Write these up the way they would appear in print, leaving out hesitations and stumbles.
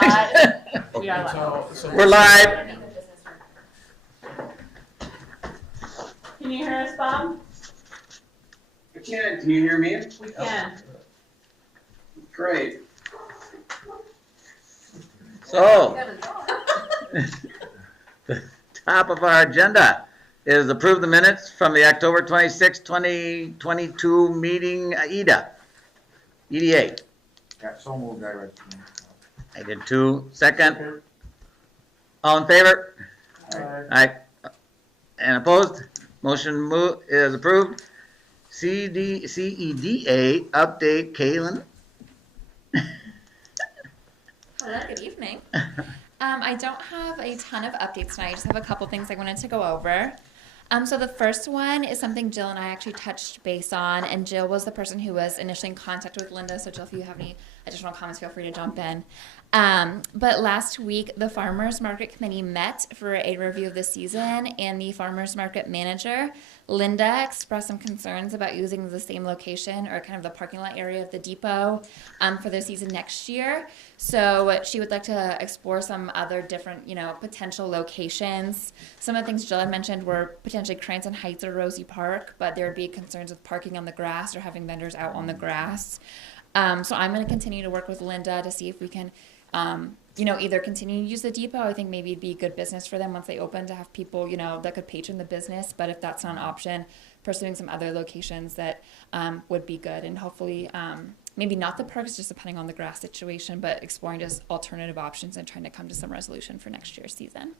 live. We are live. We're live. Can you hear us, Bob? I can. Can you hear me? We can. Great. So, the top of our agenda is approve the minutes from the October 26, 2022 meeting, EDA. EDA. Yeah, so moved, I did two. Second. All in favor? Aye. And opposed? Motion is approved. CEDA update, Kaylin. Hello, good evening. I don't have a ton of updates tonight. I just have a couple things I wanted to go over. So the first one is something Jill and I actually touched base on, and Jill was the person who was initially in contact with Linda. So Jill, if you have any additional comments, feel free to jump in. But last week, the Farmers Market Committee met for a review of the season, and the Farmers Market Manager, Linda, expressed some concerns about using the same location or kind of the parking lot area of the depot for the season next year. So she would like to explore some other different, potential locations. Some of the things Jill had mentioned were potentially Cranston Heights or Rosie Park, but there would be concerns with parking on the grass or having vendors out on the grass. So I'm going to continue to work with Linda to see if we can, either continue to use the depot. I think maybe it'd be good business for them once they open to have people, that could patron the business. But if that's not an option, pursuing some other locations that would be good. And hopefully, maybe not the parks, just depending on the grass situation, but exploring just alternative options and trying to come to some resolution for next year's season.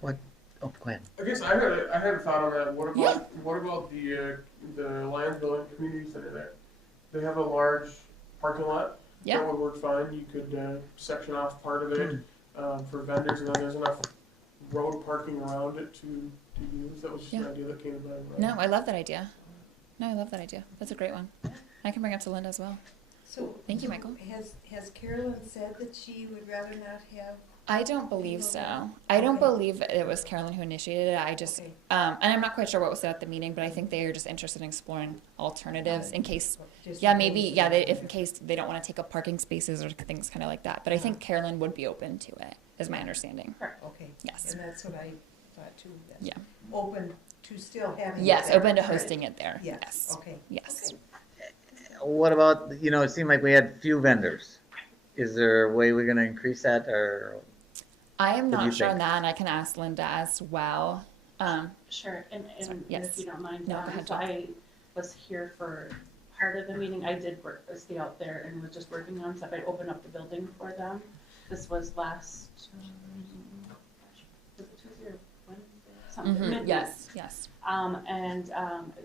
What? Oh, go ahead. I guess I had a thought on that. What about the Lions Building Community Center there? They have a large parking lot. Yeah. That would work fine. You could section off part of it for vendors, and then there's enough road parking around it to use. That was just an idea that came to mind. No, I love that idea. That's a great one. I can bring it to Linda as well. So, thank you, Michael. Has Carolyn said that she would rather not have? I don't believe so. I don't believe it was Carolyn who initiated it. I just, and I'm not quite sure what was said at the meeting, but I think they are just interested in exploring alternatives in case, in case they don't want to take up parking spaces or things kind of like that. But I think Carolyn would be open to it, is my understanding. Okay. Yes. And that's what I thought too. Yeah. Open to still having. Yes, open to hosting it there. Yes. Yes. Okay. Yes. Okay. What about, it seemed like we had few vendors. Is there a way we're going to increase that, or? I am not sure on that, and I can ask Linda as well. Sure, and yes. if you don't mind, No, go ahead, so I was here for part of the meeting. I did stay out there and was just working on stuff. I opened up the building for them. This was last, was it Tuesday or Wednesday? Something. Mm-hmm. Yes. And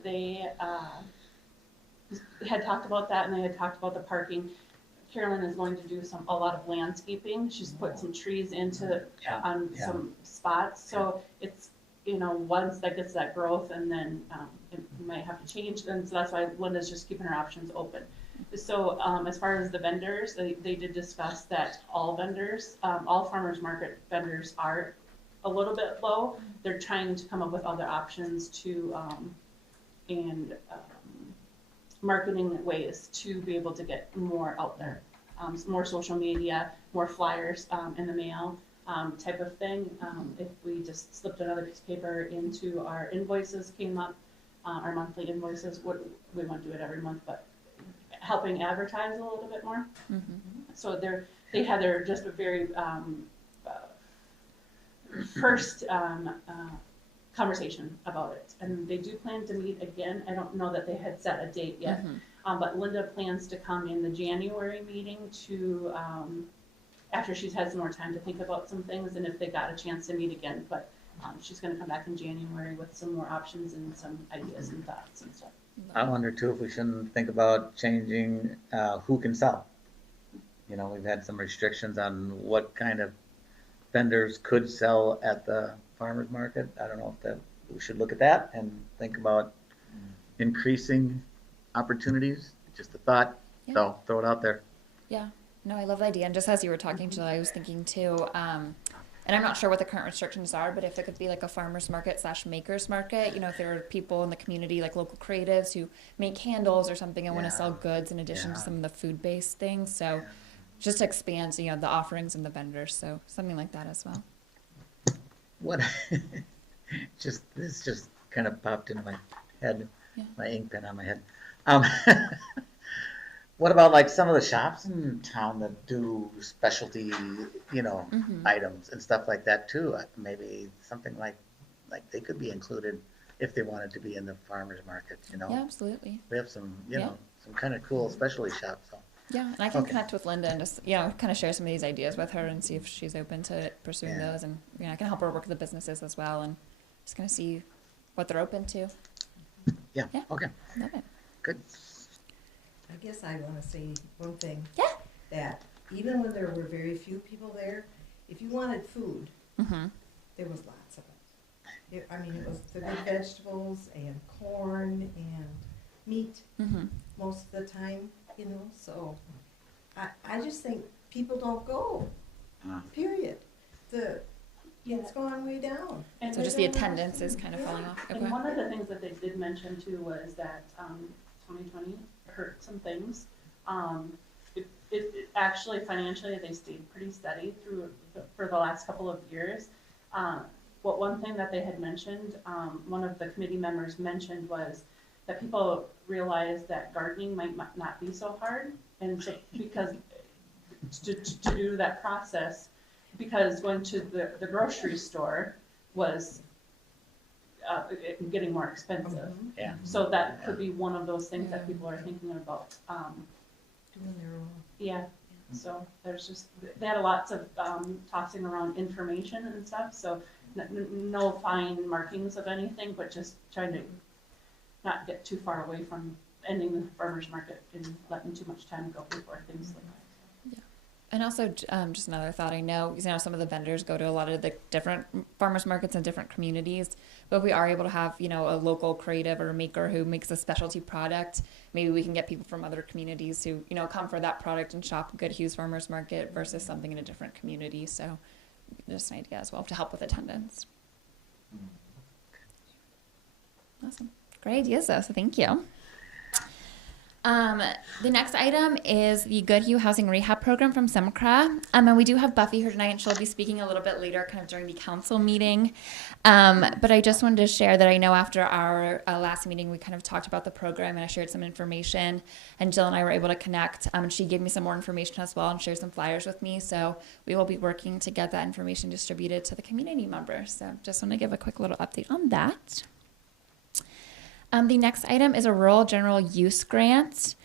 they had talked about that, and they had talked about the parking. Carolyn is going to do a lot of landscaping. She's put some trees some spots. So it's, once that gets that growth, and then it might have to change. And so that's why Linda's just keeping her options open. So as far as the vendors, they did discuss that all vendors, all farmers market vendors are a little bit low. They're trying to come up with other options marketing ways to be able to get more out there, more social media, more flyers in the mail type of thing. If we just slipped another piece of paper into our invoices, came up, our monthly invoices, we won't do it every month, but helping advertise a little bit more. Mm-hmm. So they had their just a very first conversation about it, and they do plan to meet again. I don't know that they had set a date yet, but Linda plans to come in the January meeting to after she's had some more time to think about some things, and if they got a chance to meet again. But she's going to come back in January with some more options and some ideas and thoughts and stuff. I wonder too if we shouldn't think about changing who can sell. We've had some restrictions on what kind of vendors could sell at the farmers market. I don't know if we should look at that and think about increasing opportunities. Just a thought. Yeah. So throw it out there. Yeah. No, I love the idea. And just as you were talking, Jill, I was thinking too, and I'm not sure what the current restrictions are, but if it could be like a farmer's market / maker's market, if there are people in the community, like local creatives who make candles or something and want to sell goods in addition to some of the food-based things. So just to expand, the offerings and the vendors. So something like that as well. What, this just kind of popped into my head, Yeah. my ink pen on my head. Um, what about like some of the shops in town that do specialty, items and stuff like that too? Maybe something like they could be included if they wanted to be in the farmer's market, Yeah, absolutely. We have some, Yeah. some kind of cool specialty shops, so. Yeah, and I can Okay. connect with Linda and just, kind of share some of these ideas with her and see if she's open to pursuing Yeah. those. And, I can help her work with the businesses as well and just kind of see what they're open to. Yeah, Yeah. okay, Love it. good. I guess I wanna say one thing. Yeah. That even when there were very few people there, if you wanted food, Mm-hmm. there was lots of it. It was the good vegetables and corn and meat Mm-hmm. most of the time, so I just think people don't go, Uh, period. It's gone way down. And So just the attendance is kind of falling off. Okay. And one of the things that they did mention too was that 2020 hurt some things. It actually financially they stayed pretty steady for the last couple of years. One thing that they had mentioned, one of the committee members mentioned was that people realized that gardening might not be so hard, and so because to do that process, because going to the grocery store was getting more expensive. Yeah. So that could be one of those things that Yeah. people are thinking about. Doing their own. Yeah, so there's just, they had lots of tossing around information and stuff, so no fine markings of anything, but just trying to not get too far away from ending the farmer's market and letting too much time go before things like that. And also, just another thought, I know, some of the vendors go to a lot of the different farmers markets in different communities, but if we are able to have, a local creative or maker who makes a specialty product, maybe we can get people from other communities who, come for that product and shop Good Hughes Farmers Market versus something in a different community. So just an idea as well to help with attendance. Awesome. Great ideas though, so thank you. The next item is the Good Hugh Housing Rehab Program from SEMCRA. And we do have Buffy here tonight, and she'll be speaking a little bit later, kind of during the council meeting. But I just wanted to share that I know after our last meeting, we kind of talked about the program, and I shared some information, and Jill and I were able to connect, and she gave me some more information as well and shared some flyers with me. So we will be working to get that information distributed to the community members. So just want to give a quick little update on that. The next item is a rural general use grant.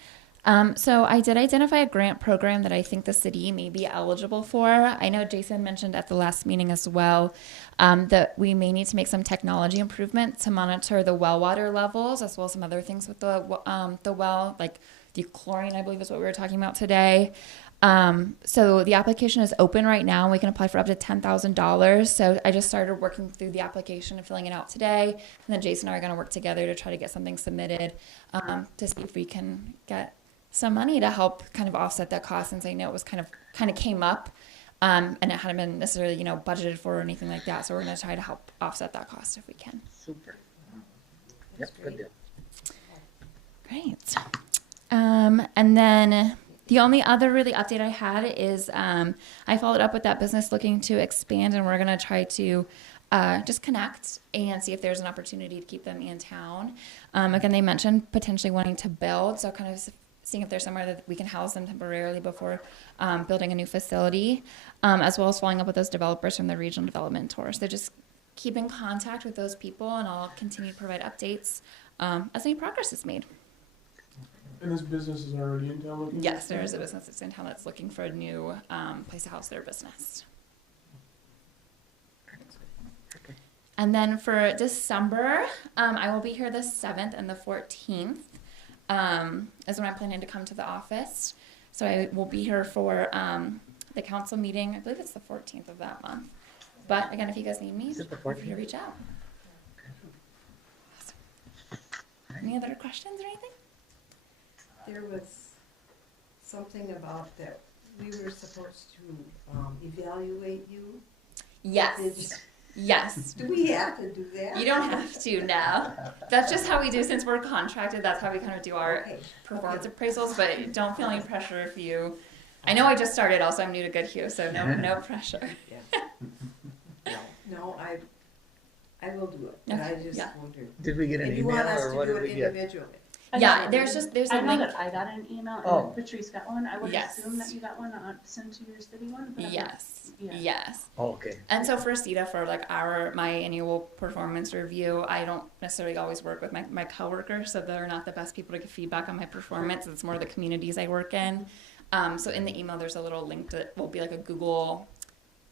So I did identify a grant program that I think the city may be eligible for. I know Jason mentioned at the last meeting as well that we may need to make some technology improvement to monitor the well water levels, as well as some other things with the well, like the chlorine, I believe is what we were talking about today. So the application is open right now, and we can apply for up to $10,000. So I just started working through the application and filling it out today. And then Jason and I are going to work together to try to get something submitted to see if we can get some money to help kind of offset that cost, since I know it was kind of came up and it hadn't been necessarily, budgeted for or anything like that. So we're going to try to help offset that cost if we can. Super. Yep, good deal. Great. And then the only other really update I had is I followed up with that business looking to expand, and we're going to try to just connect and see if there's an opportunity to keep them in town. Again, they mentioned potentially wanting to build, so kind of seeing if there's somewhere that we can house them temporarily before building a new facility, as well as following up with those developers from the regional development tour. So just keep in contact with those people, and I'll continue to provide updates as any progress is made. And this business is already in town looking? Yes, there is a business that's in town that's looking for a new place to house their business. And then for December, I will be here the 7th and the 14th is when I'm planning to come to the office. So I will be here for the council meeting. I believe it's the 14th of that month. But again, if you guys need me, feel free to reach out. Awesome. Any other questions or anything? There was something about that we were supposed to evaluate you. Yes. Yes. Do we have to do that? You don't have to now. That's just how we do, since we're contracted. That's how we kind of do our Okay. performance appraisals. But don't feel any pressure if you I know I just started, also I'm new to Good Hue, so no pressure. No, I will do it, but I just Yeah. wonder. Did we get an If you email want us or to what do did it we get? individually. I Yeah, got there's a I know link. that I got an email, and Oh. Patrice got one. I would Yes. assume that you got one sent to your city one. But I'm not- Yes, Yeah. yes. Oh, okay. And so for CETA, for like my annual performance review, I don't necessarily always work with my coworkers, so they're not the best people to give feedback on my performance. It's more the communities I work in. So in the email, there's a little link that will be like a Google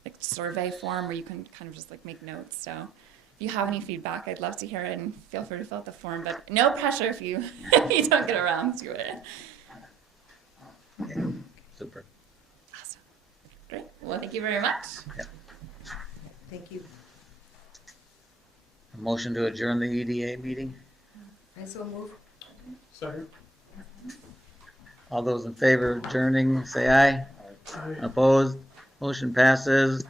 like survey form where you can kind of just like make notes. So if you have any feedback, I'd love to hear it, and feel free to fill out the form. But no pressure if you you don't get around to it. Okay. Super. Awesome, great. Well, thank you very much. Thank you. A motion to adjourn the EDA meeting. I so move. Second. All those in favor of adjourning, say aye. Opposed? Motion passes.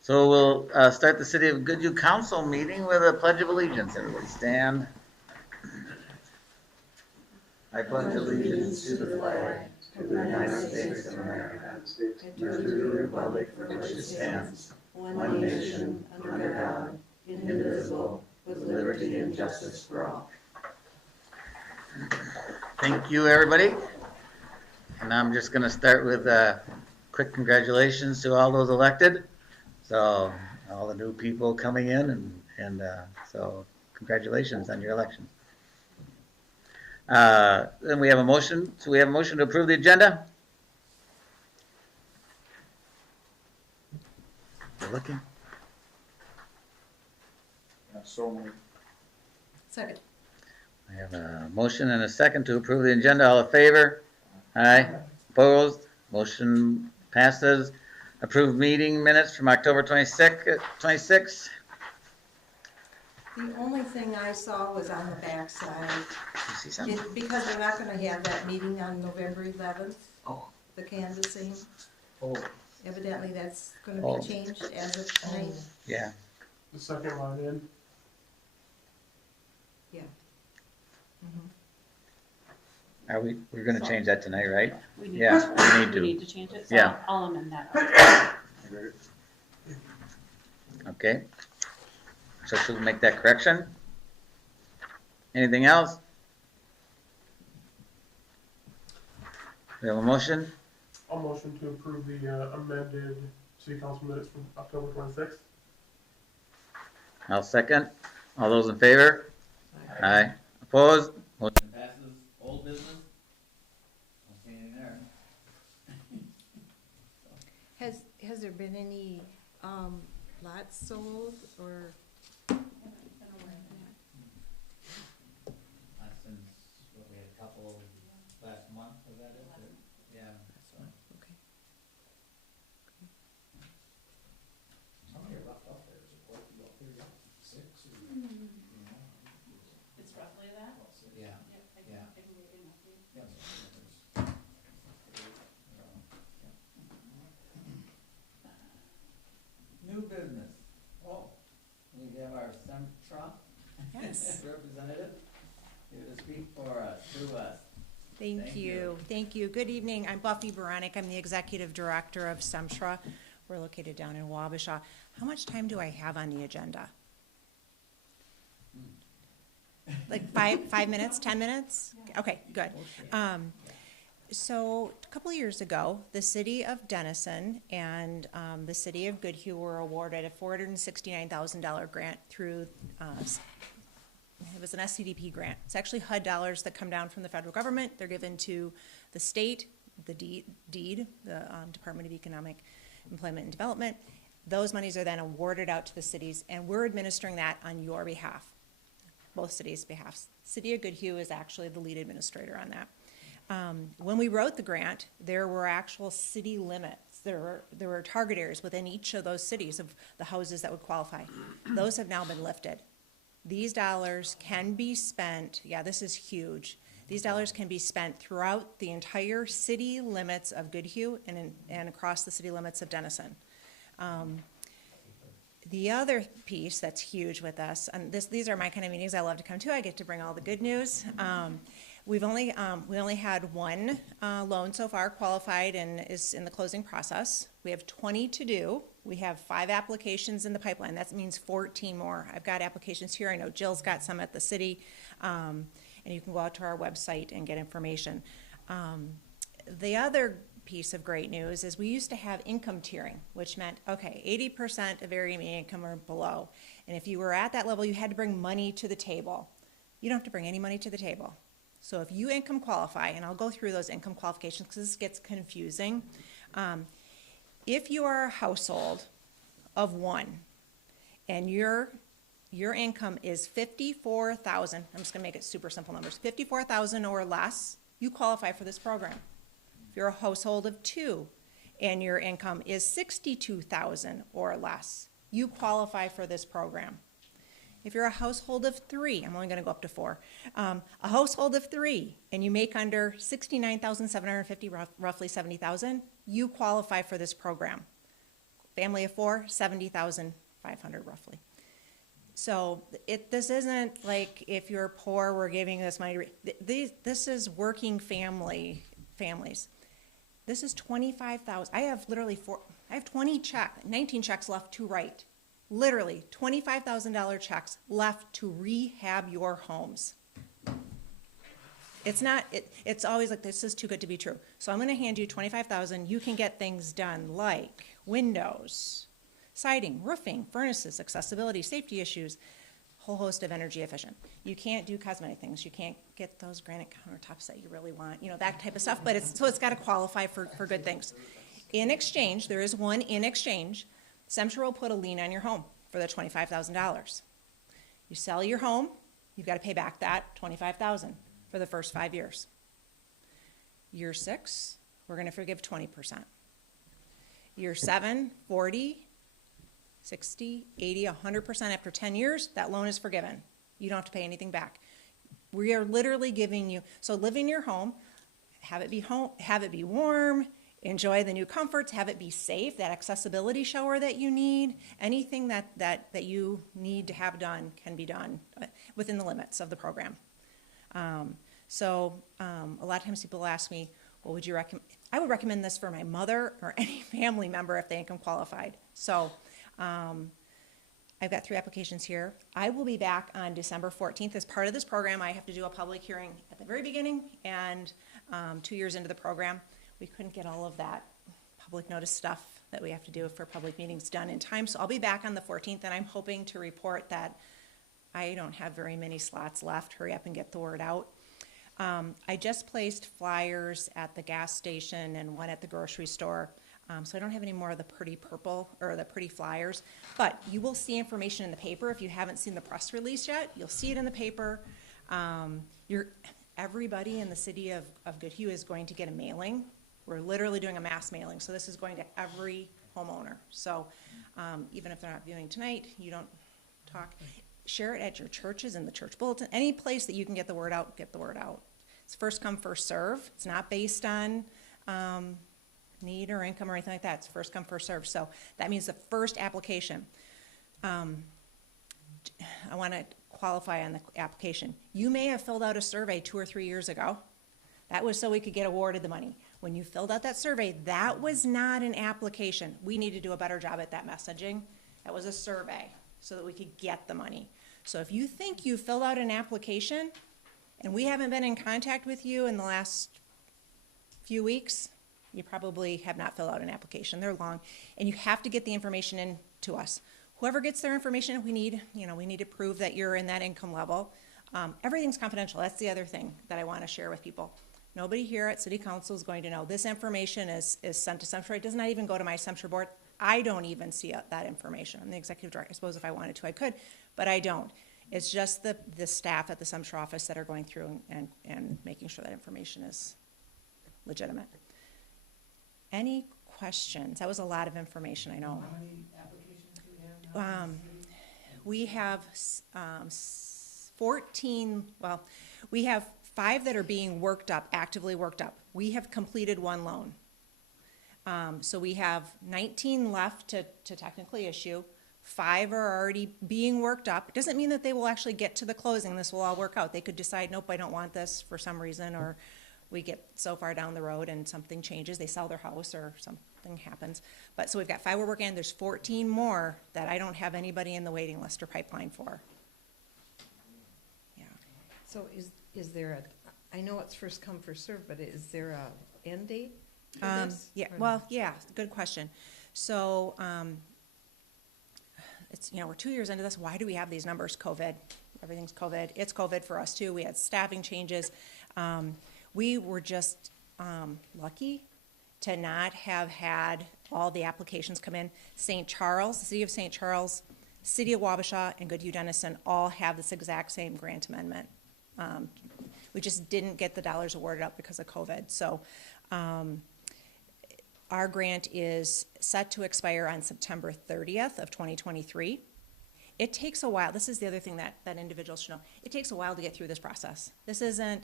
So we'll start the City of Goodhue Council meeting with a pledge of allegiance. Everybody stand. I pledge allegiance to the flag of the United States of America and to the republic for which it stands, one nation, under God, indivisible, with liberty and justice for all. Thank you, everybody. And I'm just going to start with quick congratulations to all those elected. So all the new people coming in, and so congratulations on your election. Then we have a motion. So we have a motion to approve the agenda. You're looking. Second. I have a motion and a second to approve the agenda. All in favor? Aye. Opposed? Motion passes. Approved meeting minutes from October 26th. The only thing I saw was on the backside, You see something? because we're not gonna have that meeting on November 11th, Oh. the canvassing. Oh. Evidently, that's gonna Oh. be changed as of tonight. Yeah. The second line in. We're gonna change that tonight, right? We need Yeah, to, we need to. We need to change it. So Yeah. I'll amend that. Okay. So should we make that correction? Anything else? We have a motion? I'll motion to approve the amended city council minutes from October 26th. I'll second. All those in favor? Aye. Opposed? Motion passes. Old business? Don't see anything there. Has there been any, lots sold, or? Since, what, we had a couple last month, was that it? Yeah, so. Okay. It's roughly that. Yeah. Yeah. New business. Oh, we have our Centra Yes. representative here to speak for us, through us. Thank you. Thank you. Good evening. I'm Buffy Baranek. I'm the Executive Director of SEMTRA. We're located down in Wabasha. How much time do I have on the agenda? Like 5 minutes, 10 minutes? Okay, good. So a couple of years ago, the city of Denison and the city of Goodhue were awarded a $469,000 grant through it was an SCDP grant. It's actually HUD dollars that come down from the federal government. They're given to the state, the DEED, the Department of Economic Employment and Development. Those monies are then awarded out to the cities, and we're administering that on your behalf, both cities' behalfs. City of Goodhue is actually the lead administrator on that. When we wrote the grant, there were actual city limits. There were target areas within each of those cities of the houses that would qualify. Those have now been lifted. These dollars can be spent, yeah, this is huge. These dollars can be spent throughout the entire city limits of Goodhue and across the city limits of Denison. The other piece that's huge with us, and these are my kind of meetings I love to come to. I get to bring all the good news. we only had one loan so far qualified and is in the closing process. We have 20 to do. We have 5 applications in the pipeline. That means 14 more. I've got applications here. I know Jill's got some at the city. And you can go out to our website and get information. The other piece of great news is we used to have income tiering, which meant, okay, 80% of area median income or below. And if you were at that level, you had to bring money to the table. You don't have to bring any money to the table. So if you income qualify, and I'll go through those income qualifications because this gets confusing. If you are a household of 1 and your income is $54,000, I'm just gonna make it super simple numbers, $54,000 or less, you qualify for this program. If you're a household of 2 and your income is $62,000 or less, you qualify for this program. If you're a household of 3, I'm only going to go up to 4, a household of 3 and you make under $69,750, roughly $70,000, you qualify for this program. Family of 4, $70,500 roughly. So this isn't like if you're poor, we're giving this money. This is working families. This is $25,000. I have literally 19 checks left to write. Literally $25,000 checks left to rehab your homes. It's always like, this is too good to be true. So I'm going to hand you $25,000. You can get things done like windows, siding, roofing, furnaces, accessibility, safety issues, whole host of energy efficient. You can't do cosmetic things. You can't get those granite countertops that you really want, that type of stuff, but it's got to qualify for good things. In exchange, there is one in exchange, Semtra will put a lien on your home for the $25,000. You sell your home, you've got to pay back that $25,000 for the first 5 years. Year 6, we're going to forgive 20%. Year 7, 40, 60, 80, 100% after 10 years, that loan is forgiven. You don't have to pay anything back. We are literally giving you, so live in your home, have it be warm, enjoy the new comforts, have it be safe, that accessibility shower that you need, anything that you need to have done can be done within the limits of the program. A lot of times people ask me, well, would you recommend? I would recommend this for my mother or any family member if they income qualified. So I've got 3 applications here. I will be back on December 14th. As part of this program, I have to do a public hearing at the very beginning and 2 years into the program. We couldn't get all of that public notice stuff that we have to do for public meetings done in time. So I'll be back on the 14th, and I'm hoping to report that I don't have very many slots left. Hurry up and get the word out. I just placed flyers at the gas station and one at the grocery store. So I don't have any more of the pretty purple or the pretty flyers, but you will see information in the paper. If you haven't seen the press release yet, you'll see it in the paper. Everybody in the city of Goodhue is going to get a mailing. We're literally doing a mass mailing, so this is going to every homeowner. So even if they're not viewing tonight, you don't talk. Share it at your churches, in the church bulletin, any place that you can get the word out, get the word out. It's first come, first serve. It's not based on need or income or anything like that. It's first come, first serve. So that means the first application. I want to qualify on the application. You may have filled out a survey 2 or 3 years ago. That was so we could get awarded the money. When you filled out that survey, that was not an application. We need to do a better job at that messaging. That was a survey so that we could get the money. So if you think you filled out an application and we haven't been in contact with you in the last few weeks, you probably have not filled out an application. They're long, and you have to get the information in to us. Whoever gets their information, we need to prove that you're in that income level. Everything's confidential. That's the other thing that I want to share with people. Nobody here at City Council is going to know. This information is sent to Semtra. It does not even go to my Semtra board. I don't even see that information. I'm the executive director. I suppose if I wanted to, I could, but I don't. It's just the staff at the Semtra office that are going through and making sure that information is legitimate. Any questions? That was a lot of information, I know. How many applications do you have now? We have 14, well, we have 5 that are being worked up, actively worked up. We have completed 1 loan. So we have 19 left to technically issue, 5 are already being worked up. It doesn't mean that they will actually get to the closing, this will all work out. They could decide, nope, I don't want this for some reason, or we get so far down the road and something changes, they sell their house or something happens. But, so we've got 5 we're working on, there's 14 more that I don't have anybody in the waiting list or pipeline for. Yeah. So is there a, I know it's first come, first served, but is there a end date for this? Yeah, or well, yeah, good question. So, it's, you know, we're 2 years into this, why do we have these numbers? COVID, everything's COVID, it's COVID for us too, we had staffing changes. We were just, lucky to not have had all the applications come in. St. Charles, the city of St. Charles, city of Wabasha, and Goodhue Dennison all have this exact same grant amendment. We just didn't get the dollars awarded up because of COVID, so, our grant is set to expire on September 30th of 2023. It takes a while. This is the other thing that individuals should know. It takes a while to get through this process. This isn't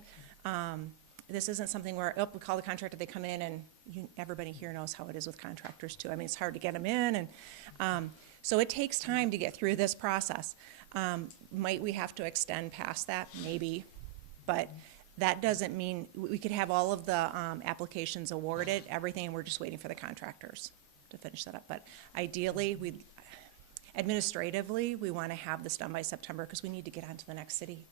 something where, oh, we call the contractor, they come in, and everybody here knows how it is with contractors too. I mean, it's hard to get them in, and so it takes time to get through this process. Might we have to extend past that? Maybe, but that doesn't mean, we could have all of the applications awarded, everything, and we're just waiting for the contractors to finish that up. But ideally, administratively, we want to have this done by September because we need to get on to the next city.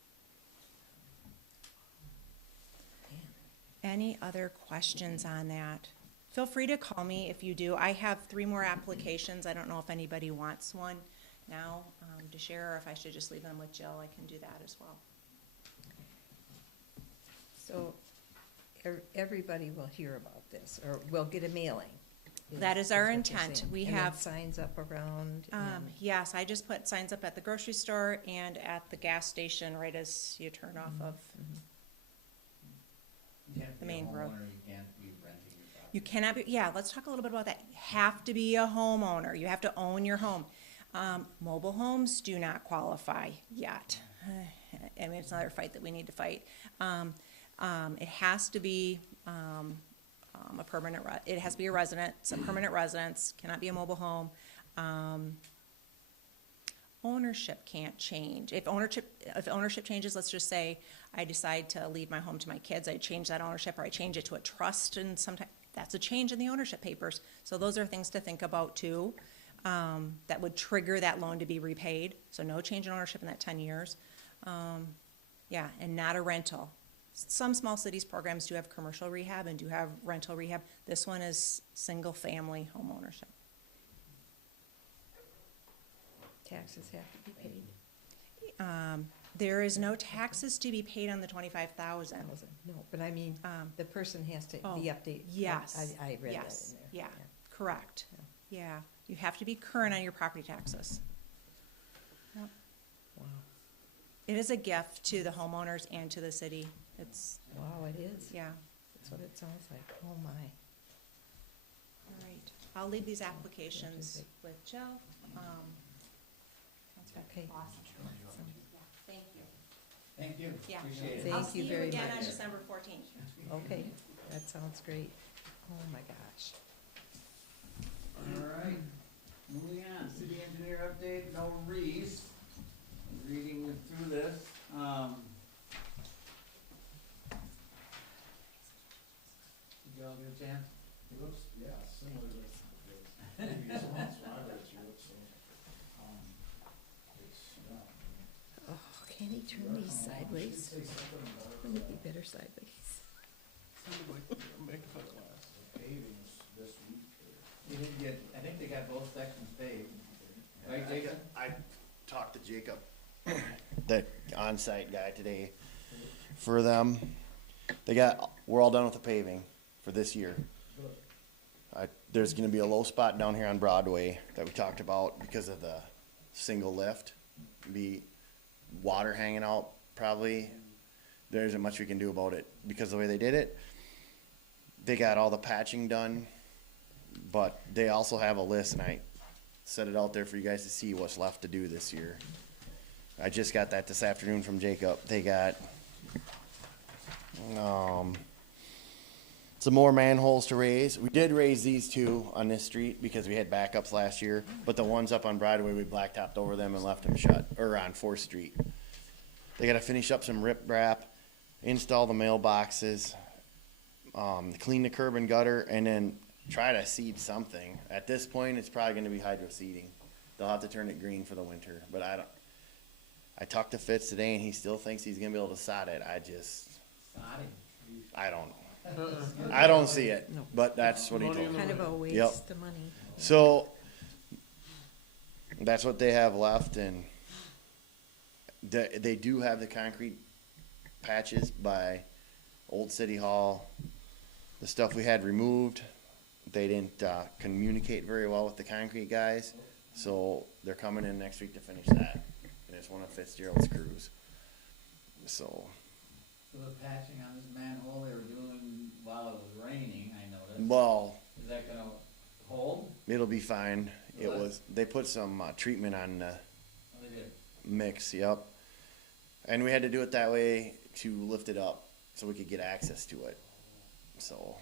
Any other questions on that? Feel free to call me if you do. I have 3 more applications. I don't know if anybody wants one now to share, or if I should just leave them with Jill. I can do that as well. So everybody will hear about this, or will get a mailing? That is our what you're intent. saying. We And then have- signs up around? and- Yes, I just put signs up at the grocery store and at the gas station right as you turn off of, You can't The be a main road. homeowner, you can't be renting your property. you cannot be, yeah, let's talk a little bit about that. You have to be a homeowner. You have to own your home. Mobile homes do not qualify yet. I mean, it's another fight that we need to fight. It has to be, a permanent, it has to be a resident, it's a permanent residence, cannot be a mobile home. Ownership can't change. If ownership changes, let's just say I decide to leave my home to my kids, I change that ownership, or I change it to a trust, and sometimes that's a change in the ownership papers. So those are things to think about too, that would trigger that loan to be repaid. So no change in ownership in that 10 years. Yeah, and not a rental. Some small cities programs do have commercial rehab and do have rental rehab. This one is single-family home ownership. Taxes have to be paid? There is no taxes to be paid on the 25,000. No, but I mean, the person has to be updated. Yes. I read that Yes, in there. yeah, correct. Yeah, you have to be current on your property taxes. Yep. Wow, It is a gift to the homeowners and to the city. It's, wow, it is. yeah, That's what it sounds like. Oh, my. all right. I'll leave these applications with Jill. Okay. Awesome. Thank you. Thank you, Yeah. appreciate it. Thank I'll you see you very again on much. December 14th. Okay, that sounds great. Oh, my gosh. All right, moving on, city engineer update, no Reese. Reading through this, did y'all get a chance? It looks, yeah, similar to the previous ones when I read through it, so, it's, yeah. Oh, can he turn these sideways? Say something about Wouldn't it be better sideways? the pavings this week, or You didn't get, I think they got both sections paved, right, Jacob? I talked to Jacob, the on-site guy today, for them. We're all done with the paving for this year. There's gonna be a low spot down here on Broadway that we talked about because of the single lift. Be water hanging out probably. There isn't much we can do about it because of the way they did it. They got all the patching done, but they also have a list, and I set it out there for you guys to see what's left to do this year. I just got that this afternoon from Jacob. They got, it's some more manholes to raise. We did raise these two on this street because we had backups last year, but the ones up on Broadway, we blacktopped over them and left them shut, or on 4th Street. They gotta finish up some rip wrap, install the mailboxes, clean the curb and gutter, and then try to seed something. At this point, it's probably gonna be hydro seeding. They'll have to turn it green for the winter, but I talked to Fitz today and he still thinks he's gonna be able to sod it. I don't know. I don't see it, but that's what he told me. Kind of a Yep. waste of money. So that's what they have left, and they do have the concrete patches by Old City Hall. The stuff we had removed, they didn't communicate very well with the concrete guys, so they're coming in next week to finish that. And it's one of Fitzgerald's crews. So So the patching on this manhole they were doing while it was raining, I noticed. well, Is that gonna hold? it'll be fine. It What? was they put some treatment on the Oh, they did. mix, yep. And we had to do it that way to lift it up so we could get access to it. So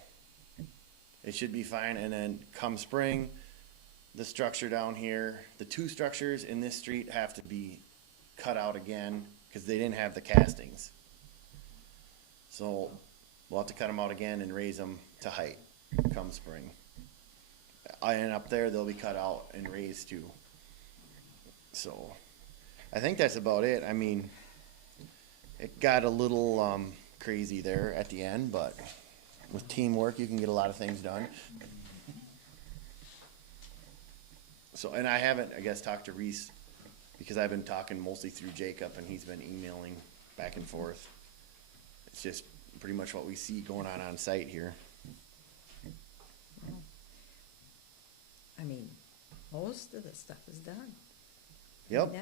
it should be fine. And then come spring, the structure down here, the 2 structures in this street have to be cut out again because they didn't have the castings. So we'll have to cut them out again and raise them to height come spring. And up there, they'll be cut out and raised too. So I think that's about it. I mean, it got a little crazy there at the end, but with teamwork, you can get a lot of things done. So, and I haven't, I guess, talked to Reese because I've been talking mostly through Jacob and he's been emailing back and forth. It's just pretty much what we see going on site here. I mean, most of the stuff is done. Yep.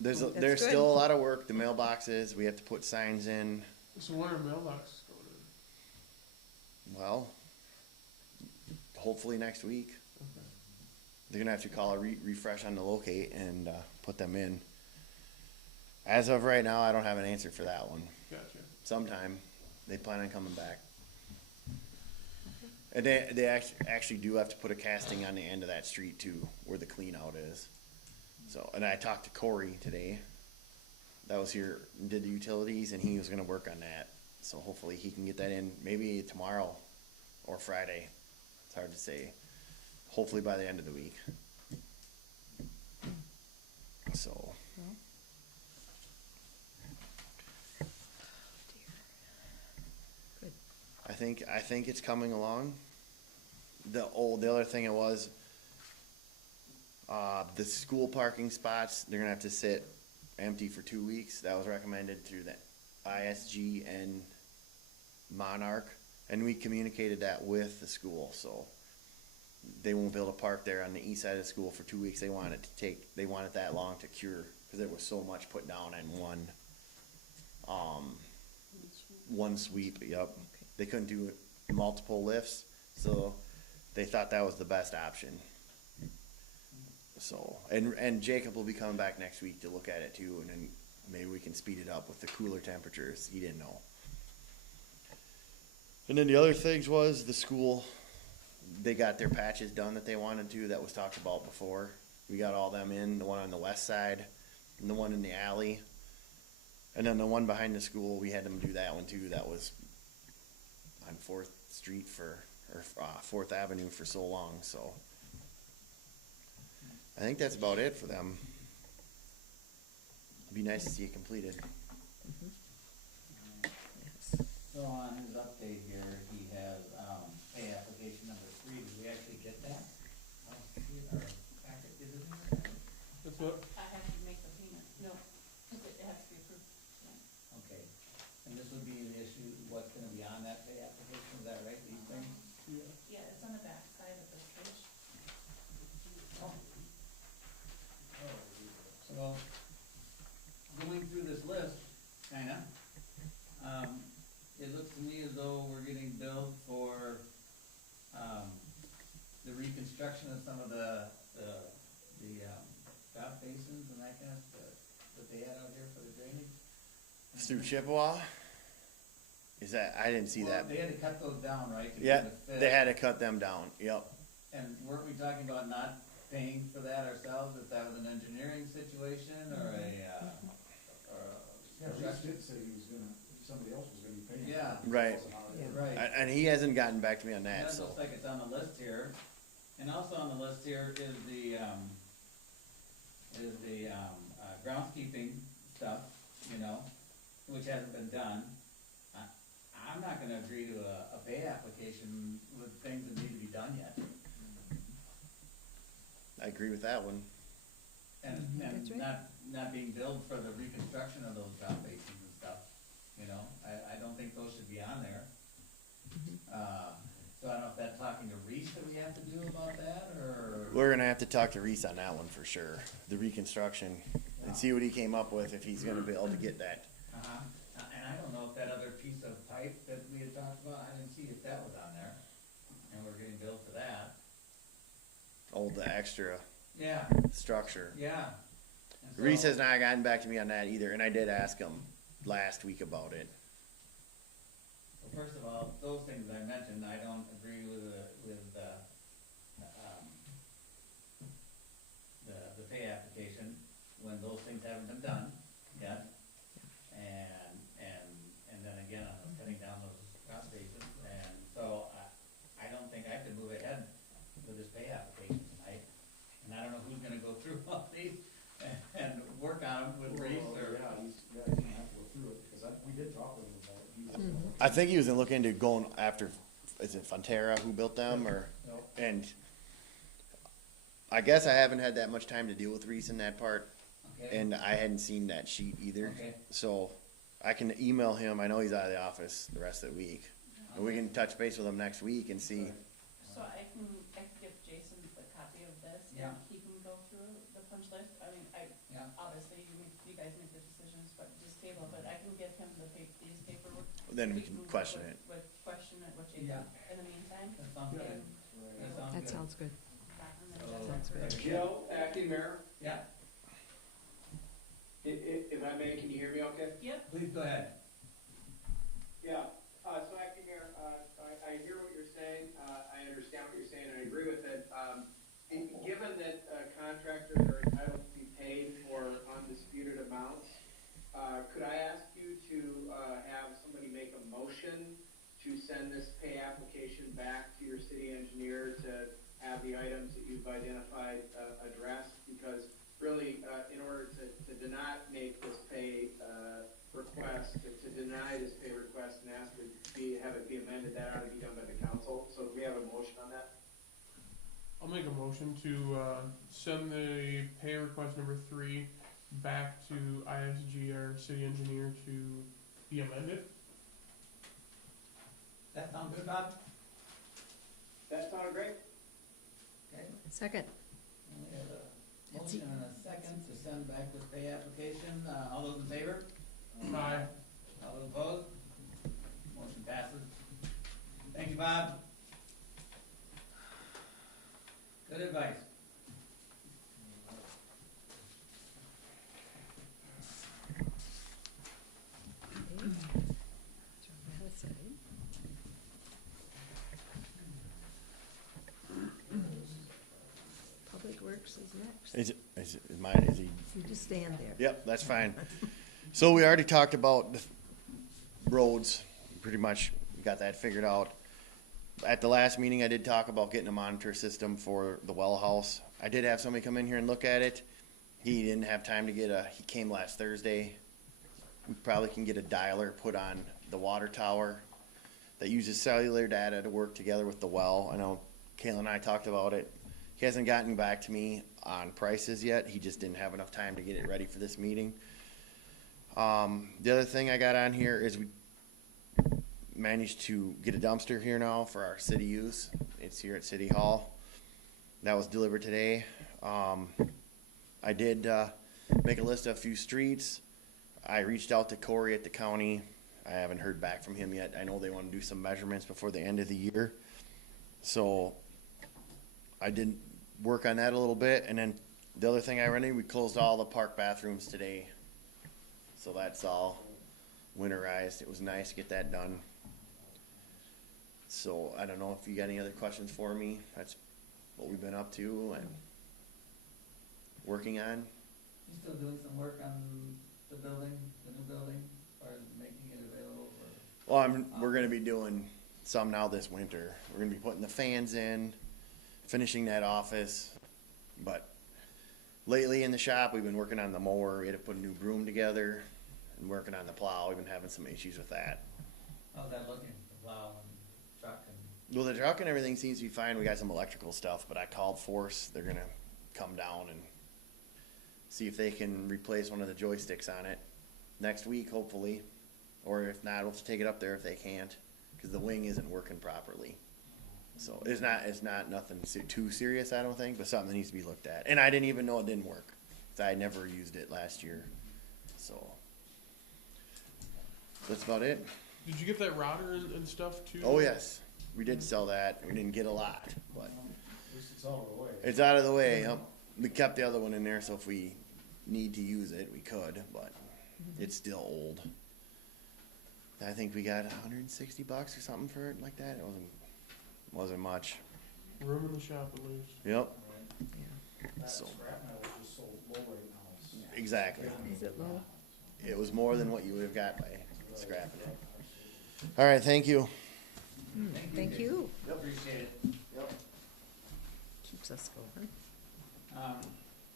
That's There's good. still a lot of work. The mailboxes, we have to put signs in. So when are mailboxes going in? Well, hopefully next week. They're gonna have to call a refresh on the locate and put them in. As of right now, I don't have an answer for that one. Gotcha. Sometime they plan on coming back. And they actually do have to put a casting on the end of that street too, where the clean out is. So, and I talked to Corey today. That was here, did the utilities, and he was gonna work on that. So hopefully he can get that in maybe tomorrow or Friday. It's hard to say. Hopefully by the end of the week. So. Good. I think it's coming along. The other thing it was, the school parking spots, they're gonna have to sit empty for 2 weeks. That was recommended through the ISG and Monarch, and we communicated that with the school, so they won't be able to park there on the east side of the school for 2 weeks. They want it that long to cure, because there was so much put down in one sweep, yep. They couldn't do multiple lifts, so they thought that was the best option. So, and Jacob will be coming back next week to look at it too, and then maybe we can speed it up with the cooler temperatures. He didn't know. And then the other things was the school, they got their patches done that they wanted to, that was talked about before. We got all them in, the one on the west side and the one in the alley. And then the one behind the school, we had them do that one too. That was on 4th Street or 4th Avenue for so long, so. I think that's about it for them. It'd be nice to see it completed. Yes. So on his update here, he has, pay application number 3, did we actually get that? I don't see it, our packet, is it in there? That's what, I have to make the payment, no, because it has to be approved. Okay, and this would be the issue, what's gonna be on that pay application, is that right, these things? yeah. Yeah, it's on the back side of the page. So, going through this list, kinda, it looks to me as though we're getting billed for, the reconstruction of some of the drop basins and that kind of stuff that they had out here for the drainage. Through Chippewa? Is that, I didn't see Well, that. they had to cut those down, right? to Yeah, get the fit. they had to cut them down, yep. And weren't we talking about not paying for that ourselves, if that was an engineering situation or a, Yeah, Reese did say he was gonna, somebody else was gonna be paying. Yeah. for it. Right. Yeah. right? And he hasn't gotten back to me on And that, that so. looks like it's on the list here. And also on the list here is the groundskeeping stuff, you know, which hasn't been done. I'm not gonna agree to a pay application with things that need to be done yet. I agree with that one. And, That's right. not being billed for the reconstruction of those drop basins and stuff, you know, I don't think those should be on there. So I don't know if that's talking to Reese that we have to do about that, or? We're gonna have to talk to Reese on that one for sure, the reconstruction, and see what he came up with, if he's gonna be able to get that. Uh-huh, and I don't know if that other piece of pipe that we had talked about, I didn't see if that was on there, and we're getting billed for that. Oh, the extra Yeah, structure. yeah. And so- Reese has not gotten back to me on that either, and I did ask him last week about it. Well, first of all, those things I mentioned, I don't agree with the pay application when those things haven't been done yet. And then again, I was cutting down those drop basins, and so I don't think I could move ahead with this pay application tonight. And I don't know who's gonna go through all these and work on them with Reese Well, or. he's gonna have to go through it, because we did talk with him about it. He was, I think he was looking into going after, is it Fonterra who built them, or, no, and I guess I haven't had that much time to deal with Reese in that part, Okay. and I hadn't seen that sheet either. Okay. So I can email him, I know he's out of the office the rest of the week, and we can touch base with him next week and see. So I can give Jason the copy of this, Yeah. and he can go through the punch list. I mean, Yeah. obviously, you guys make the decisions, but just table, but I can give him these paperwork. Then we He can work question it. question it with Jason Yeah. in the meantime. That sounds good. And That sounds That good. sounds good. and then So- Sounds good. Jill, acting mayor, Yeah, if I may, can you hear me okay? Yep, please go ahead. Yeah, so acting mayor, I hear what you're saying, I understand what you're saying, and I agree with it. And given that contractors are entitled to be paid for undisputed amounts, could I ask you to have somebody make a motion to send this pay application back to your city engineer to have the items that you've identified addressed? Because really, in order to not make this pay request, to deny this pay request and ask it to have it be amended, that ought to be done by the council. So do we have a motion on that? I'll make a motion to send the pay request number 3 back to ISG, our city engineer, to be amended. That sound good, Bob? That sounded great. Okay. Second. We have a motion and a second to send back this pay application. All those in favor? Aye. All those opposed? Motion passes. Thank you, Bob. Good advice. Public Works is next. Is it mine, is he? You just stand there. Yep, that's fine. So we already talked about the roads, pretty much got that figured out. At the last meeting, I did talk about getting a monitor system for the well house. I did have somebody come in here and look at it. He didn't have time to he came last Thursday. We probably can get a dialer put on the water tower that uses cellular data to work together with the well. I know Kayla and I talked about it. He hasn't gotten back to me on prices yet. He just didn't have enough time to get it ready for this meeting. The other thing I got on here is we managed to get a dumpster here now for our city use. It's here at City Hall. That was delivered today. I did make a list of a few streets. I reached out to Corey at the county. I haven't heard back from him yet. I know they want to do some measurements before the end of the year. So I did work on that a little bit. And then the other thing I ran into, we closed all the park bathrooms today. So that's all winterized. It was nice to get that done. So I don't know if you got any other questions for me. That's what we've been up to and working on. You still doing some work on the building, the new building, as far as making it available for? Well, we're gonna be doing some now this winter. We're gonna be putting the fans in, finishing that office. But lately in the shop, we've been working on the mower. We had to put a new broom together and working on the plow. We've been having some issues with that. How's that looking, the plow and truck and? Well, the truck and everything seems to be fine. We got some electrical stuff, but I called Force. They're gonna come down and see if they can replace one of the joysticks on it next week, hopefully. Or if not, we'll just take it up there if they can't, because the wing isn't working properly. So it's not nothing too serious, I don't think, but something that needs to be looked at. And I didn't even know it didn't work. 'Cause I never used it last year. So that's about it. Did you get that router and stuff too? Oh yes, we did sell that. We didn't get a lot, but At least it's out of the way. it's out of the way. Yep. We kept the other one in there, so if we need to use it, we could, but it's still old. I think we got $160 or something for it like that. It wasn't much. Room in the shop at least. Yep. That So- scrap metal is just so low right now. It's- Exactly. Is it low? It was more than what you would have got by scrapping it. All right, thank you. Thank you. Appreciate it. Yep. Keeps us going.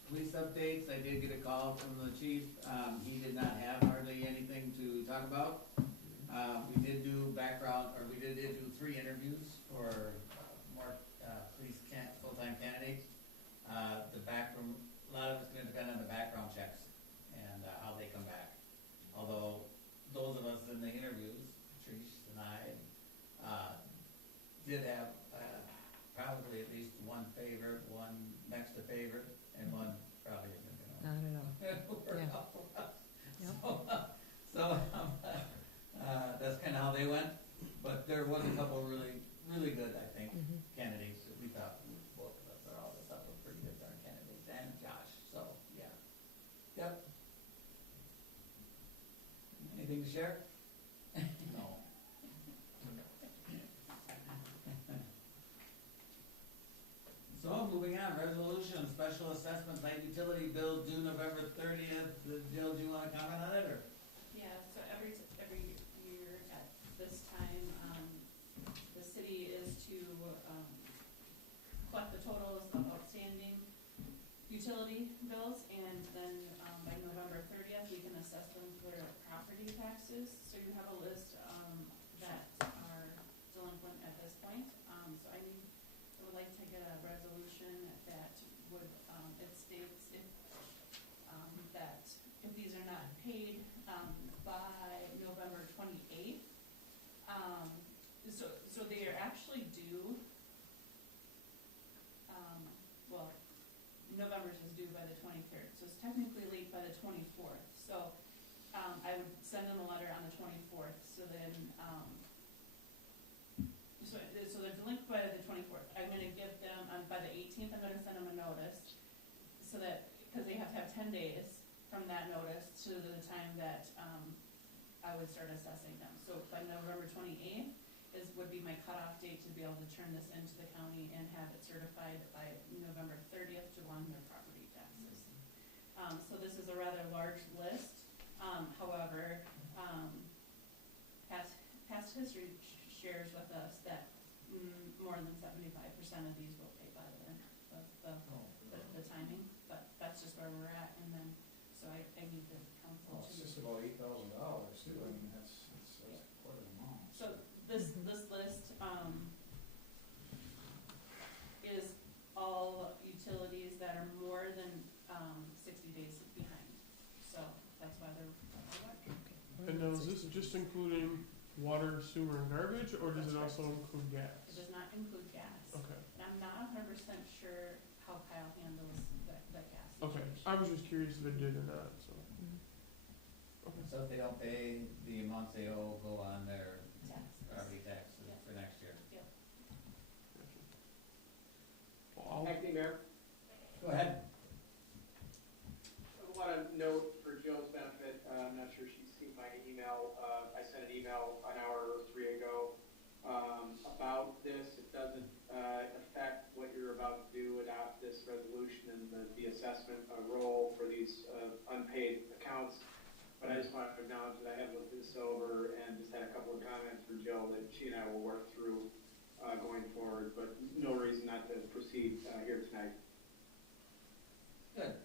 Police updates, I did get a call from the chief, he did not have hardly anything to talk about. We did do do 3 interviews for more, police full-time candidates. The backroom, a lot of it's gonna depend on the background checks and, how they come back. Although, those of us in the interviews, Trish and I, did have, probably at least one favorite, one next to favorite, and one probably isn't I don't know. gonna Yeah. out for us. Yep. So, that's kinda how they went, but there was a couple really, really good, I think, candidates that we thought, both of us, or all of us thought were pretty good darn candidates, and Josh, so, yeah. Yep. Anything to share? No. So, moving on, resolution, special assessment light utility bill due November 30th. Jill, do you wanna comment on it, or? Yeah, so every year at this time, the city is to, collect the totals of outstanding utility bills, and then, by November 30th, we can assess them for property taxes. So you have a list, that are delinquent at this point. So I would like to get a resolution that would, it states if, that if these are not paid, by November 28th, so they are actually due, well, November's is due by the 23rd, so it's technically late by the 24th. So, I would send them a letter on the 24th, so then, so they're delinquent by the 24th. I'm gonna give them, by the 18th, I'm gonna send them a notice, so that, because they have to have 10 days from that notice to the time that, I would start assessing them. So by November 28th would be my cutoff date to be able to turn this into the county and have it certified by November 30th to run their property taxes. So this is a rather large list. However, past history shares with us that more than 75% of these will pay by the timing, but that's just where we're at. And then, so I need the council Well, it's to. just about $8,000 too. I mean, that's quite an amount. So this list, is all utilities that are more than, 60 days behind. So that's why they're. And now is this just including water, sewer, and garbage, or does it also include It gas? does not include gas. Okay. And I'm not 100% sure how Kyle handles the gas. Okay. situation. I was just curious if it did or not. So. Okay. So if they don't pay, the amounts they owe go on their Taxes. property taxes Yeah. for next year. Gotcha. Well, Acting Mayor, Go ahead. I want to note for Jill's benefit, I'm not sure she's seen my email, I sent an email an hour or 3 ago, about doesn't affect what you're about to do, adopt this resolution and the assessment role for these unpaid accounts. But I just wanted to acknowledge that I have looked this over and just had a couple of comments for Jill that she and I will work through going forward, but no reason not to proceed here tonight. Good.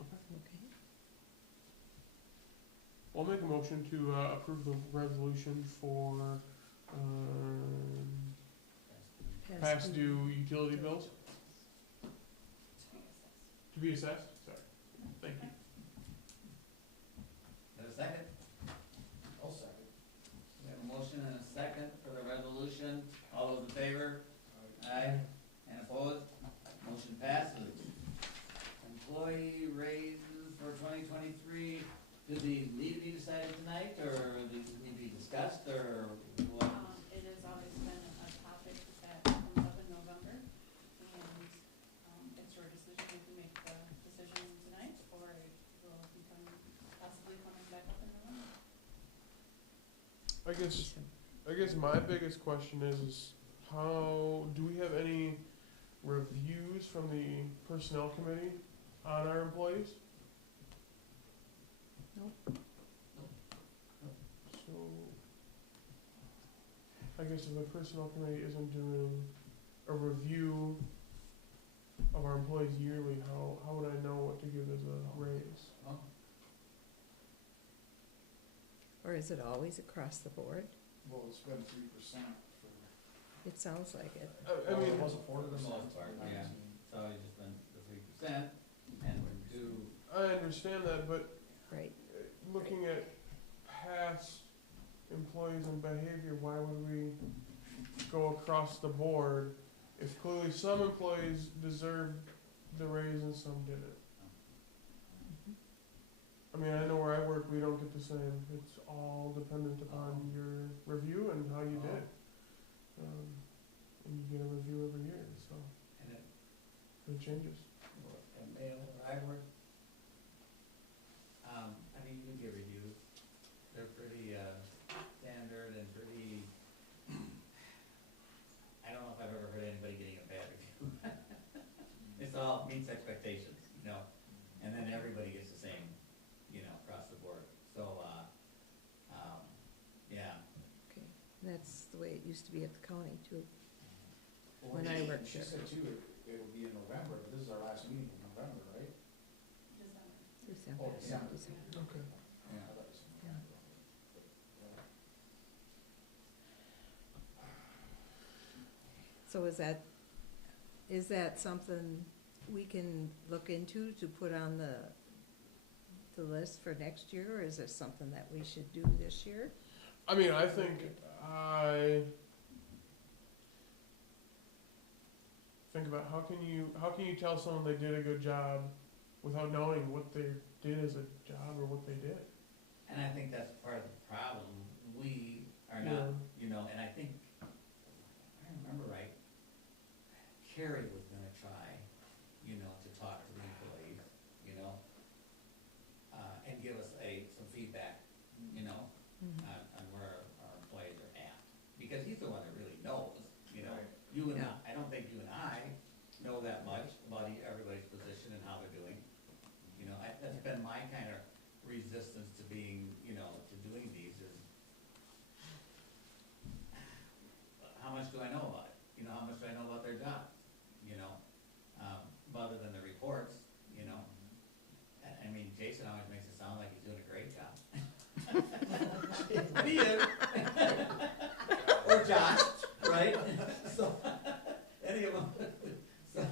Okay. I'll make a motion to approve the resolution for past due utility bills to be assessed. Sorry. Thank you. Have a second? I'll second. We have a motion and a second for the resolution. All those in favor? Aye. And opposed? Motion passes. Employee raises for 2023, do these need to be decided tonight, or do these need to be discussed, or what? It has always been a topic that comes up in November, and it's your decision if you make the decision tonight, or it will become possibly coming back up in November. I guess my biggest question is how do we have any reviews from the personnel committee on our employees? Nope. So I guess if the personnel committee isn't doing a review of our employees yearly, how would I know what to give as a raise? Oh, Or is it always across the board? Well, it's been 3% for, It sounds like it. I well, mean, it was a 4%. For the most part, yeah. It's always just been the 3%, and we're due, I understand that, but Right. looking at past employees and behavior, why would we go across the board if clearly some employees deserved the raise and some didn't? I mean, I know where I work, we don't get the same. It's all dependent upon your review and how you did. And you get a review every year, so and it changes. and Mayo, where I work, I mean, you get reviews. They're pretty, standard and pretty, I don't know if I've ever heard anybody getting a bad review. It's all meets expectations, you know, and then everybody gets the same, you know, across the board. So, yeah. Okay. That's the way it used to be at the county too. Well, When I worked she there. said too, it'll be in November, but this is our last meeting in November, right? December. Oh, December. Okay. Yeah. I thought it was in November. So is that something we can look into to put on the list for next year, or is it something that we should do this year? I mean, I think about how can you tell someone they did a good job without knowing what they did as a job or what they did? And I think that's part of the problem. We are Yeah. not, you know, and I think, if I remember right, Carrie was gonna try, you know, to talk to the employees, you know, and give us some feedback, you know, Mhm. on where our employees are at. Because he's the one that really knows, you know. Right. You and Yeah. I don't think you and I know that much about everybody's position and how they're doing. You know, that's been my kind of resistance to being, you know, to doing these is, how much do I know about it? You know, how much do I know about their jobs? You know, other than the reports, you know? I mean, Jason always makes it sound like he's doing a great job. And he is. Or Josh, right? So, any of them, so,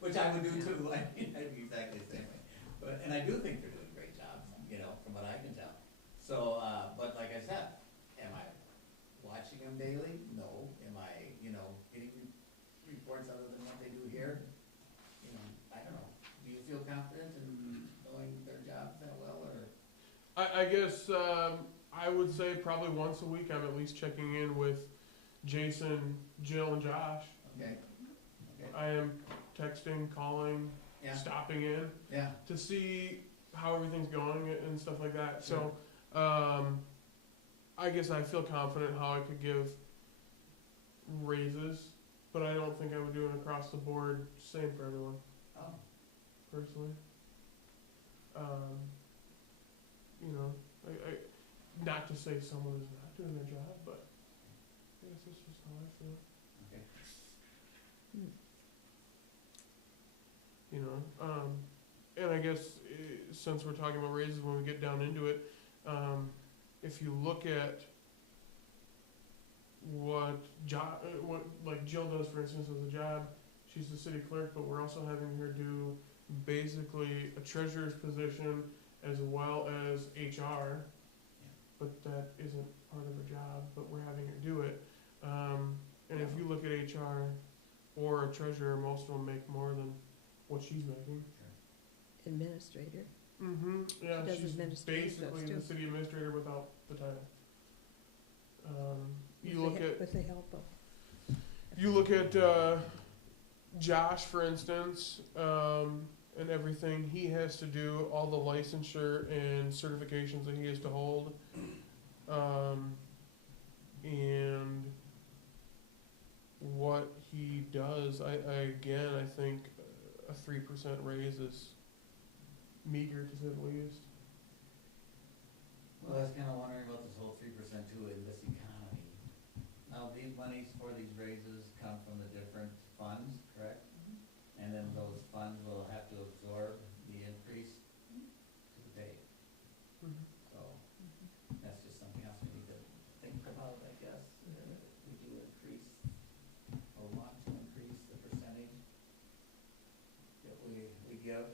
which I would do too. I mean, I'd be exactly the same way. But, and I do think they're doing great jobs, you know, from what I can tell. So, but like I said, am I watching them daily? No. Am I, you know, getting reports other than what they do here? You know, I don't know. Do you feel confident in knowing their jobs that well, or? I guess I would say probably once a week I'm at least checking in with Jason, Jill, and Josh. Okay. Okay. I am texting, calling, Yeah. stopping in Yeah. to see how everything's going and stuff like that. Sure. So I guess I feel confident how I could give raises, but I don't think I would do an across the board same for everyone, Oh, personally. You know, I, not to say someone is not doing their job, but I guess that's just how I feel. okay. You know, and I guess since we're talking about raises, when we get down into it, if you look at what like Jill does, for instance, as a job, she's the city clerk, but we're also having her do basically a treasurer's position as well as HR, but that isn't part of her job, but we're having her do it. And if you look at HR or a treasurer, most of them make more than what she's making. Administrator. Mm-hmm. Yeah, She does she's administrative basically stuff, the too. city administrator without the title. You With look the, at with the help of. you look at Josh, for instance, and everything he has to do, all the licensure and certifications that he has to hold, and what he does. I think a 3% raise is meager, to say the least. Well, I was kinda wondering about this whole 3% too in this economy. Now, these monies for these raises come from the different funds, correct? And then those funds will have to absorb the increase to the pay. Mm-hmm. So, that's just something else we need to think about, I guess. We do increase, or want to increase the percentage that we give.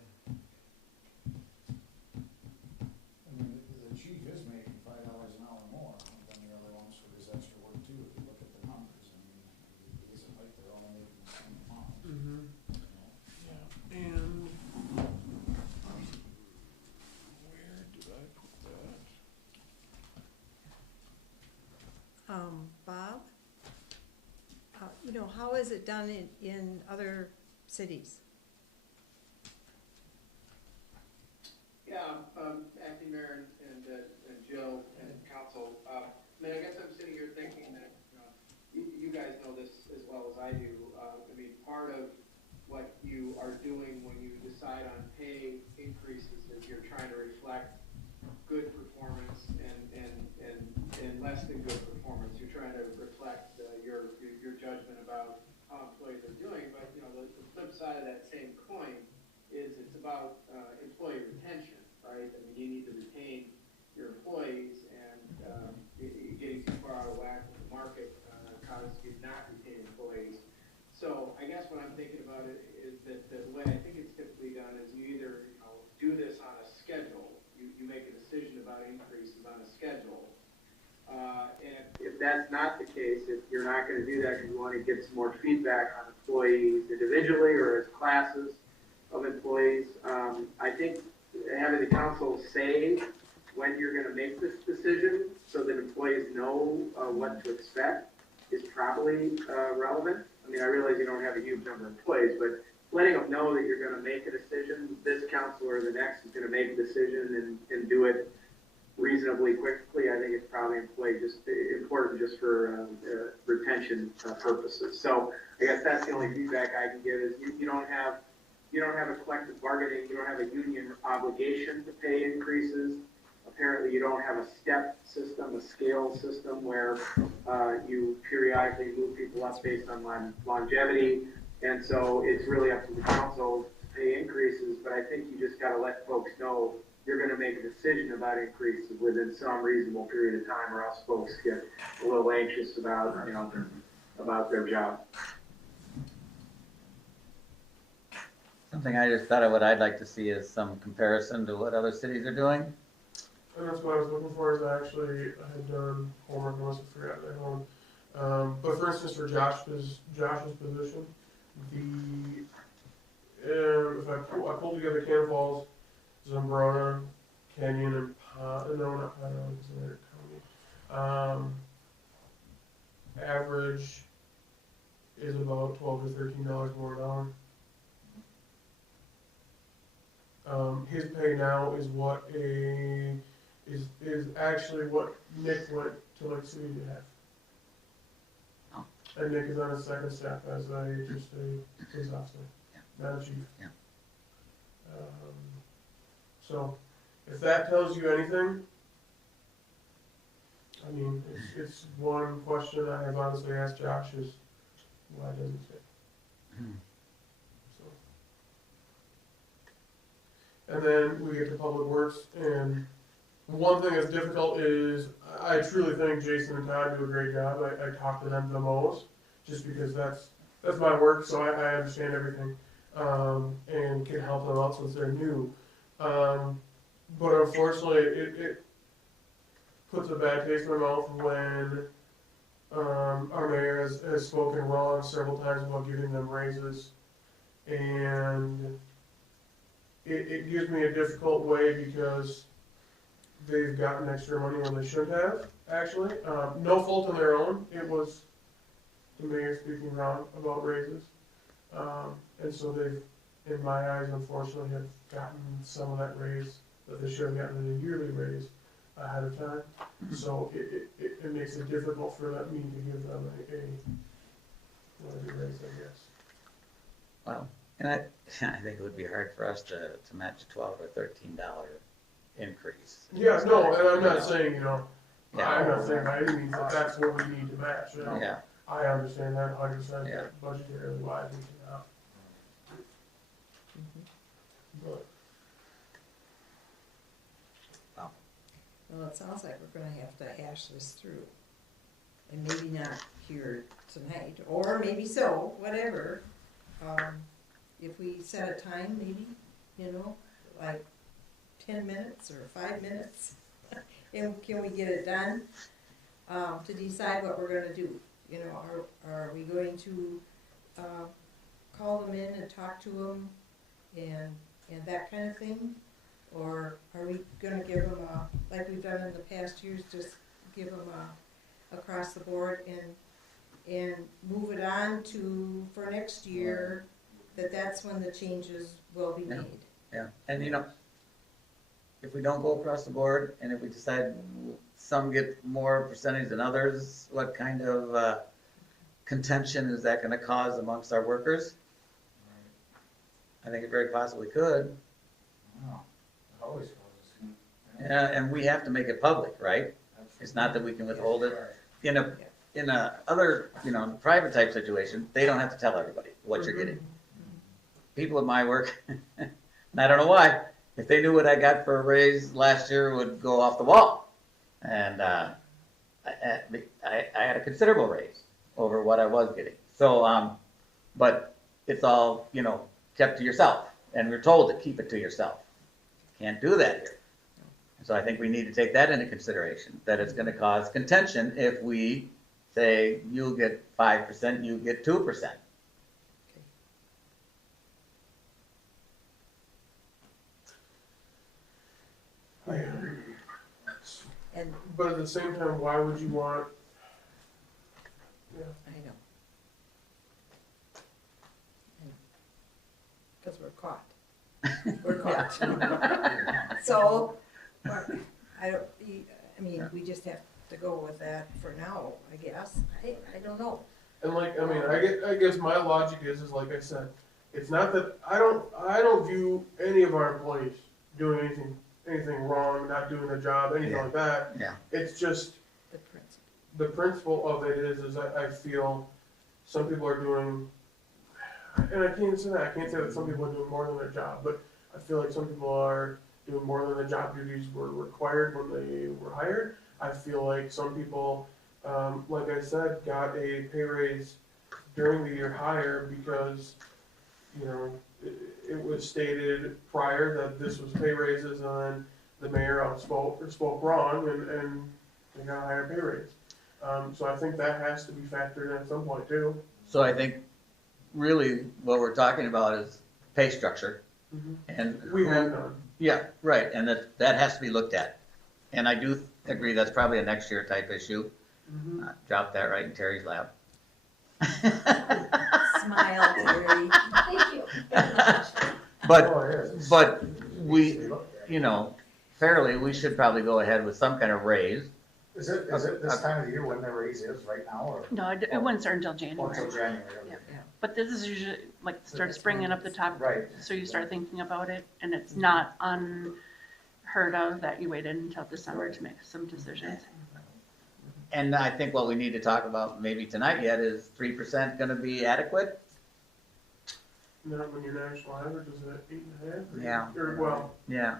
I mean, the chief is making $5 an hour more than the other ones for his extra work too, if you look at the numbers. I mean, it isn't like they're all making the same amount, Mm-hmm. you know? Yeah, and where did I put that? Bob, you know, how is it done in other cities? Yeah, Acting Mayor and Jill and Council, I mean, I guess I'm sitting here thinking that, you guys know this as well as I do. I mean, part of what you are doing when you decide on pay increases is you're trying to reflect good performance and less than good performance. You're trying to reflect your judgment about how employees are doing, but, you know, the flip side of that same coin is it's about employee retention, right? I mean, you need to retain your employees, and getting too far out of whack with the market causes you not retain employees. So I guess what I'm thinking about it is that the way I think it's typically done is you either do this on a schedule. You make a decision about increases on a schedule. And if that's not the case, if you're not going to do that because you want to get some more feedback on employees individually or as classes of employees, I think having the council say when you're going to make this decision so that employees know what to expect is probably relevant. I mean, I realize you don't have a huge number of employees, but letting them know that you're going to make a decision, this council or the next is going to make a decision and do it reasonably quickly, I think it's probably important just for retention purposes. So I guess that's the only feedback I can give is you don't have a collective bargaining, you don't have a union obligation to pay increases. Apparently you don't have a step system, a scale system where you periodically move people up based on longevity. And so it's really up to the council to pay increases, but I think you just gotta let folks know you're gonna make a decision about increases within some reasonable period of time, or else folks get a little anxious about, about their job. Something I just thought of, what I'd like to see is some comparison to what other cities are doing. And that's what I was looking for, is I had done homework and must have forgotten at home. But for instance, for Josh's position, if I pull together Cannon Falls, Zambrona, Canyon, and not Pine it's another county. Average is about $12 to $13 more an hour. His pay now is is actually what Nick went to Lake City to have. And Nick is on his second step as just a police officer, not a chief. Yeah. So, if that tells you anything, I mean, it's one question I have honestly asked Josh is, why doesn't it? Hmm. So. And then we get to Public Works, and one thing that's difficult is, I truly think Jason and Todd do a great job. I talk to them the most, just because that's my work, so I understand everything, and can help them out since they're new. But unfortunately, it puts a bad taste in my mouth when our mayor has spoken wrong several times about giving them raises, and it gives me a difficult way because they've gotten extra money when they should have, actually. No fault of their own, it was the mayor speaking wrong about raises. And so they've, in my eyes, unfortunately, have gotten some of that raise that they should have gotten in a yearly raise ahead of time. So it makes it difficult for me to give them a raise, I guess. Wow. And I think it would be hard for us to match a $12 or $13 increase. Yeah, no, and I'm not saying, Yeah. I'm not saying by any means that that's what we need to match. Yeah. I understand that 100%, Yeah. budgetarily wise, we cannot. But Well, it sounds like we're gonna have to hash this through. And maybe not here tonight, or maybe so, whatever. If we set a time, maybe, like 10 minutes or 5 minutes, and can we get it done? To decide what we're gonna do, are we going to, call them in and talk to them and that kind of thing? Or are we gonna give them like we've done in the past years, just give them across the board and move it on for next year, that's when the changes will be made? Yeah, and if we don't go across the board, and if we decide some get more percentage than others, what kind of contention is that gonna cause amongst our workers? I think it very possibly could. Wow, it always causes. Yeah, and we have to make it public, right? It's not that we can withhold it. In a other, private type situation, they don't have to tell everybody what you're getting. People at my work, and I don't know why, if they knew what I got for a raise last year, would go off the wall. And I had a considerable raise over what I was getting. So, but it's all, kept to yourself, and we're told to keep it to yourself. Can't do that here. So I think we need to take that into consideration, that it's gonna cause contention if we say, you'll get 5%, you get 2%. And But at the same time, why would you want? Yeah. I know. Because we're caught. We're caught. So, we just have to go with that for now, I guess. I don't know. And I guess my logic is like I said, it's not that I don't view any of our employees doing anything wrong, not doing their job, anything like that. Yeah. It's just the principle of it is I feel some people are doing, and I can't say that some people are doing more than their job, but I feel like some people are doing more than the job duties were required when they were hired. I feel like some people, like I said, got a pay raise during the year hire because, it was stated prior that this was pay raises, and then the mayor spoke wrong, and they got a higher pay raise. So I think that has to be factored in at some point too. So I think really what we're talking about is pay structure. And We have none. Yeah, right, and that has to be looked at. And I do agree that's probably a next year type issue. Drop that right in Terry's lap. Smile, Terry. Thank you. But we, fairly, we should probably go ahead with some kind of raise. Is it this time of the year when the raise is right now, or? No, it wouldn't start until Or January. until January? Okay. Yeah. Yeah. But this is usually, like, starts springing up the top. Right. So you start thinking about it, and it's not unheard of that you waited until December to make some decisions. And I think what we need to talk about maybe tonight yet is 3% gonna be adequate? Not when your national average is at 8.5. Yeah. Or, well. Yeah,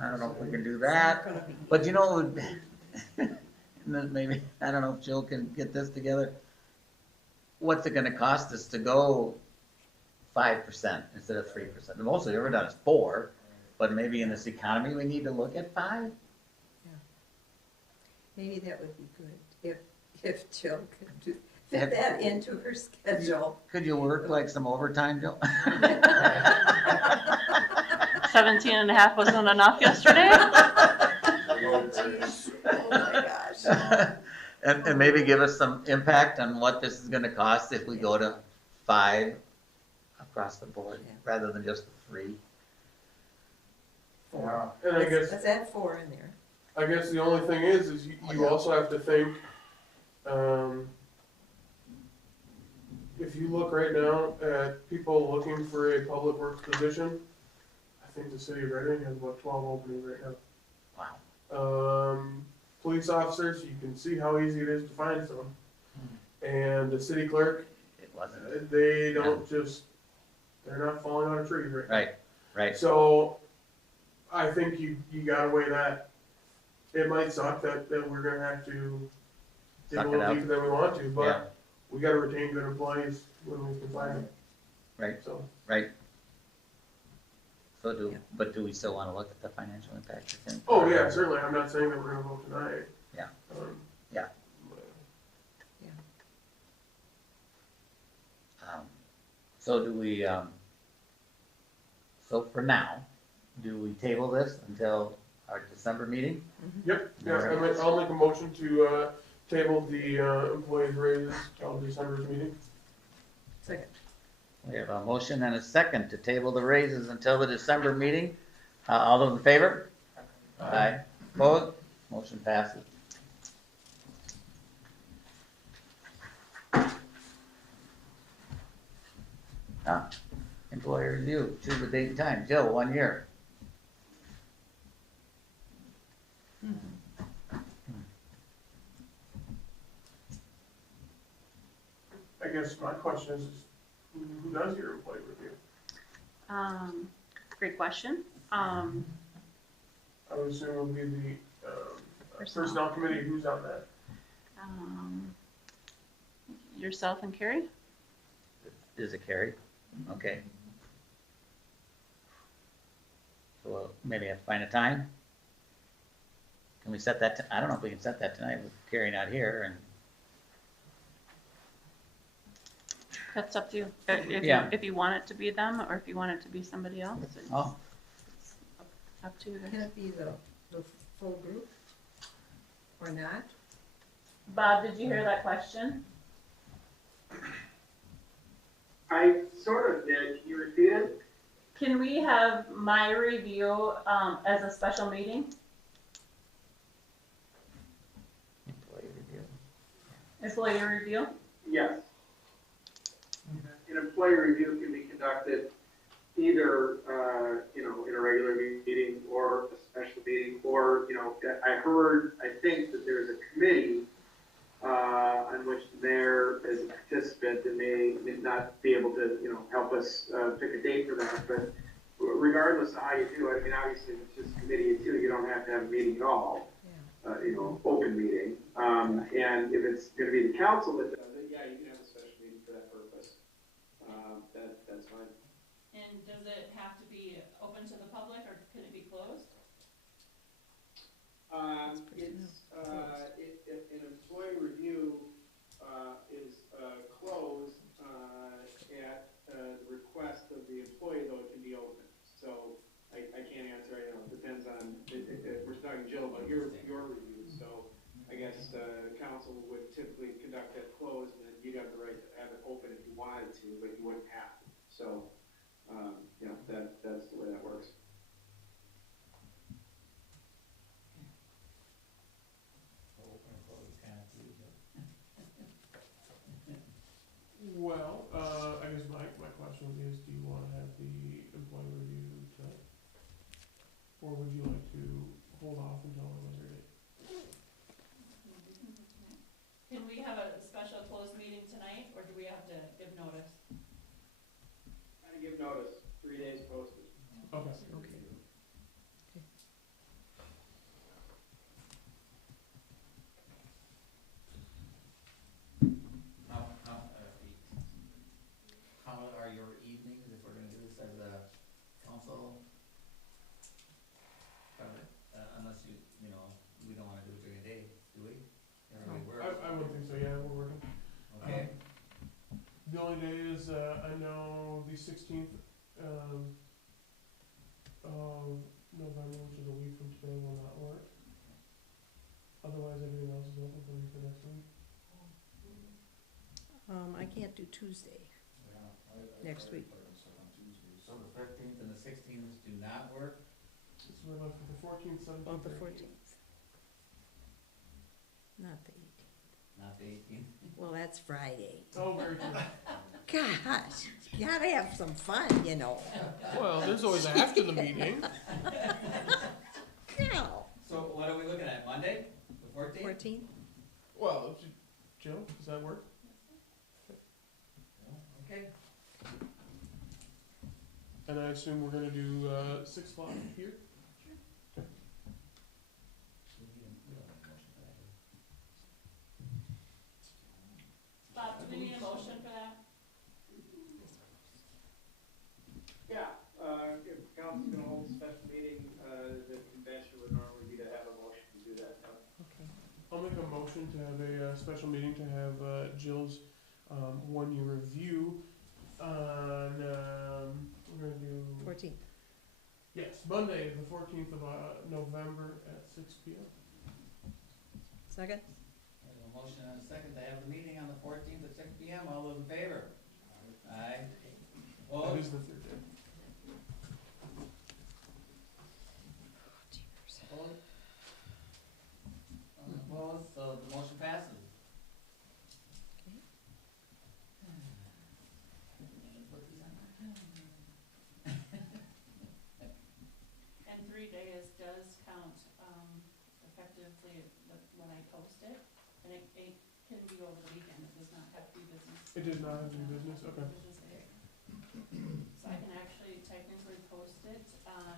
I don't know if we can do It's not that, gonna be- but you know, and then maybe, I don't know if Jill can get this together. What's it gonna cost us to go 5% instead of 3%? The most we've ever done is 4, but maybe in this economy, we need to look at 5? Maybe that would be good, if Jill could fit that into her schedule. Could you work like some overtime, Jill? 17 and a half wasn't enough yesterday? Oh, geez. Oh, my gosh. And maybe give us some impact on what this is gonna cost if we go to 5 across the board, Yeah. rather than just 3. Yeah. And I guess, Let's add 4 in there. I guess the only thing is you also have to think, if you look right now at people looking for a public works position, I think the city of Reading has about 12 openings right now. Wow. Police officers, you can see how easy it is to find some. And the city clerk, It wasn't, they don't just, they're not falling out of trees right now. right, right, So, I think you gotta weigh that. It might suck that we're gonna have to dig Suck a it little up. deeper than we want to, yeah, but we gotta retain good employees when we can find them. right, So, right. So do we still wanna look at the financial impact, you think? oh yeah, certainly, I'm not saying that we're gonna vote tonight. Yeah. Um, Yeah. but- So do we, so for now, do we table this until our December meeting? Yep, yeah, I'll make a motion to, table the, employees raises till December's meeting. Second. We have a motion and a second to table the raises until the December meeting. All those in favor? Aye. Opposed? Motion passes. Employer review, choose a date and time. Jill, 1 year. I guess my question is who does your employee review? Great question. I would assume it would be the, personnel committee, who's on that? Yourself and Carrie? Is it Carrie? Okay. So we'll maybe have to find a time? Can we set that, I don't know if we can set that tonight with Carrie not here and. That's up to you. If Yeah. if you want it to be them, or if you want it to be somebody else, it's Oh, up to you. Can it be the full group or not? Bob, did you hear that question? I sort of did. Can you repeat it? Can we have my review, as a special meeting? employee review. Employee review? Yes. An employee review can be conducted either, in a regular meeting or a special meeting, or, I think that there's a committee, on which the mayor is a participant and may not be able to, help us, pick a date for that, but regardless of how you do it, I mean, obviously, if it's just a committee of 2, you don't have to have a meeting at all, open meeting. And if it's gonna be the council that does it, yeah, you can have a special meeting for that purpose. That's fine. And does it have to be open to the public, or can it be closed? An employee review, is, closed, at, the request of the employee, though it can be open. So, I can't answer, it depends on, we're talking Jill about your review, so I guess, council would typically conduct that closed, and then you'd have the right to have it open if you wanted to, but you wouldn't have to. So, that's the way that works. or would you like to hold off until a later date? Can we have a special closed meeting tonight, or do we have to give notice? Gotta give notice, 3 days posted. Okay. Okay. How are your evenings, if we're gonna do this as a council? Probably, unless you know, we don't wanna do it during the day, do we? Everybody works. I wouldn't think so, yeah, we're working. Okay, The only day is, I know the 16th, of November, which is a week from today, will not work. Otherwise, everything else is open for me for next week. I can't do Tuesday. Next week. so the 15th and the 16th do not work? So we're left with the 14th, 17th. Oh, the 18th. 14th. Not the 18th. Not the 18th? Well, that's Friday. Oh, very true. Gosh, you gotta have some fun, you know. Well, there's always after the meeting. No. So what are we looking at, Monday, the 14th? 14th? Well, Jill, does that work? Okay. And I assume we're gonna do 6 o'clock here? Bob, do we need a motion for that? Yeah, if council's gonna hold a special meeting, the convention would normally be to have a motion to do that. Okay. I'll make a motion to have a special meeting to have Jill's 1-year review on, we're gonna do, 14th. yes, Monday, the 14th of November at 6 p.m. Second? There's a motion and a second to have the meeting on the 14th at 6 p.m. All those in favor? Aye. That Opposed? is the third day. Opposed? Opposed, so the motion passes. Put these on my calendar. And 3 days does count, effectively when I post it, and it can be over the weekend, it does not have to be business. It does not have to be business, okay. Business day. So I can actually technically post it on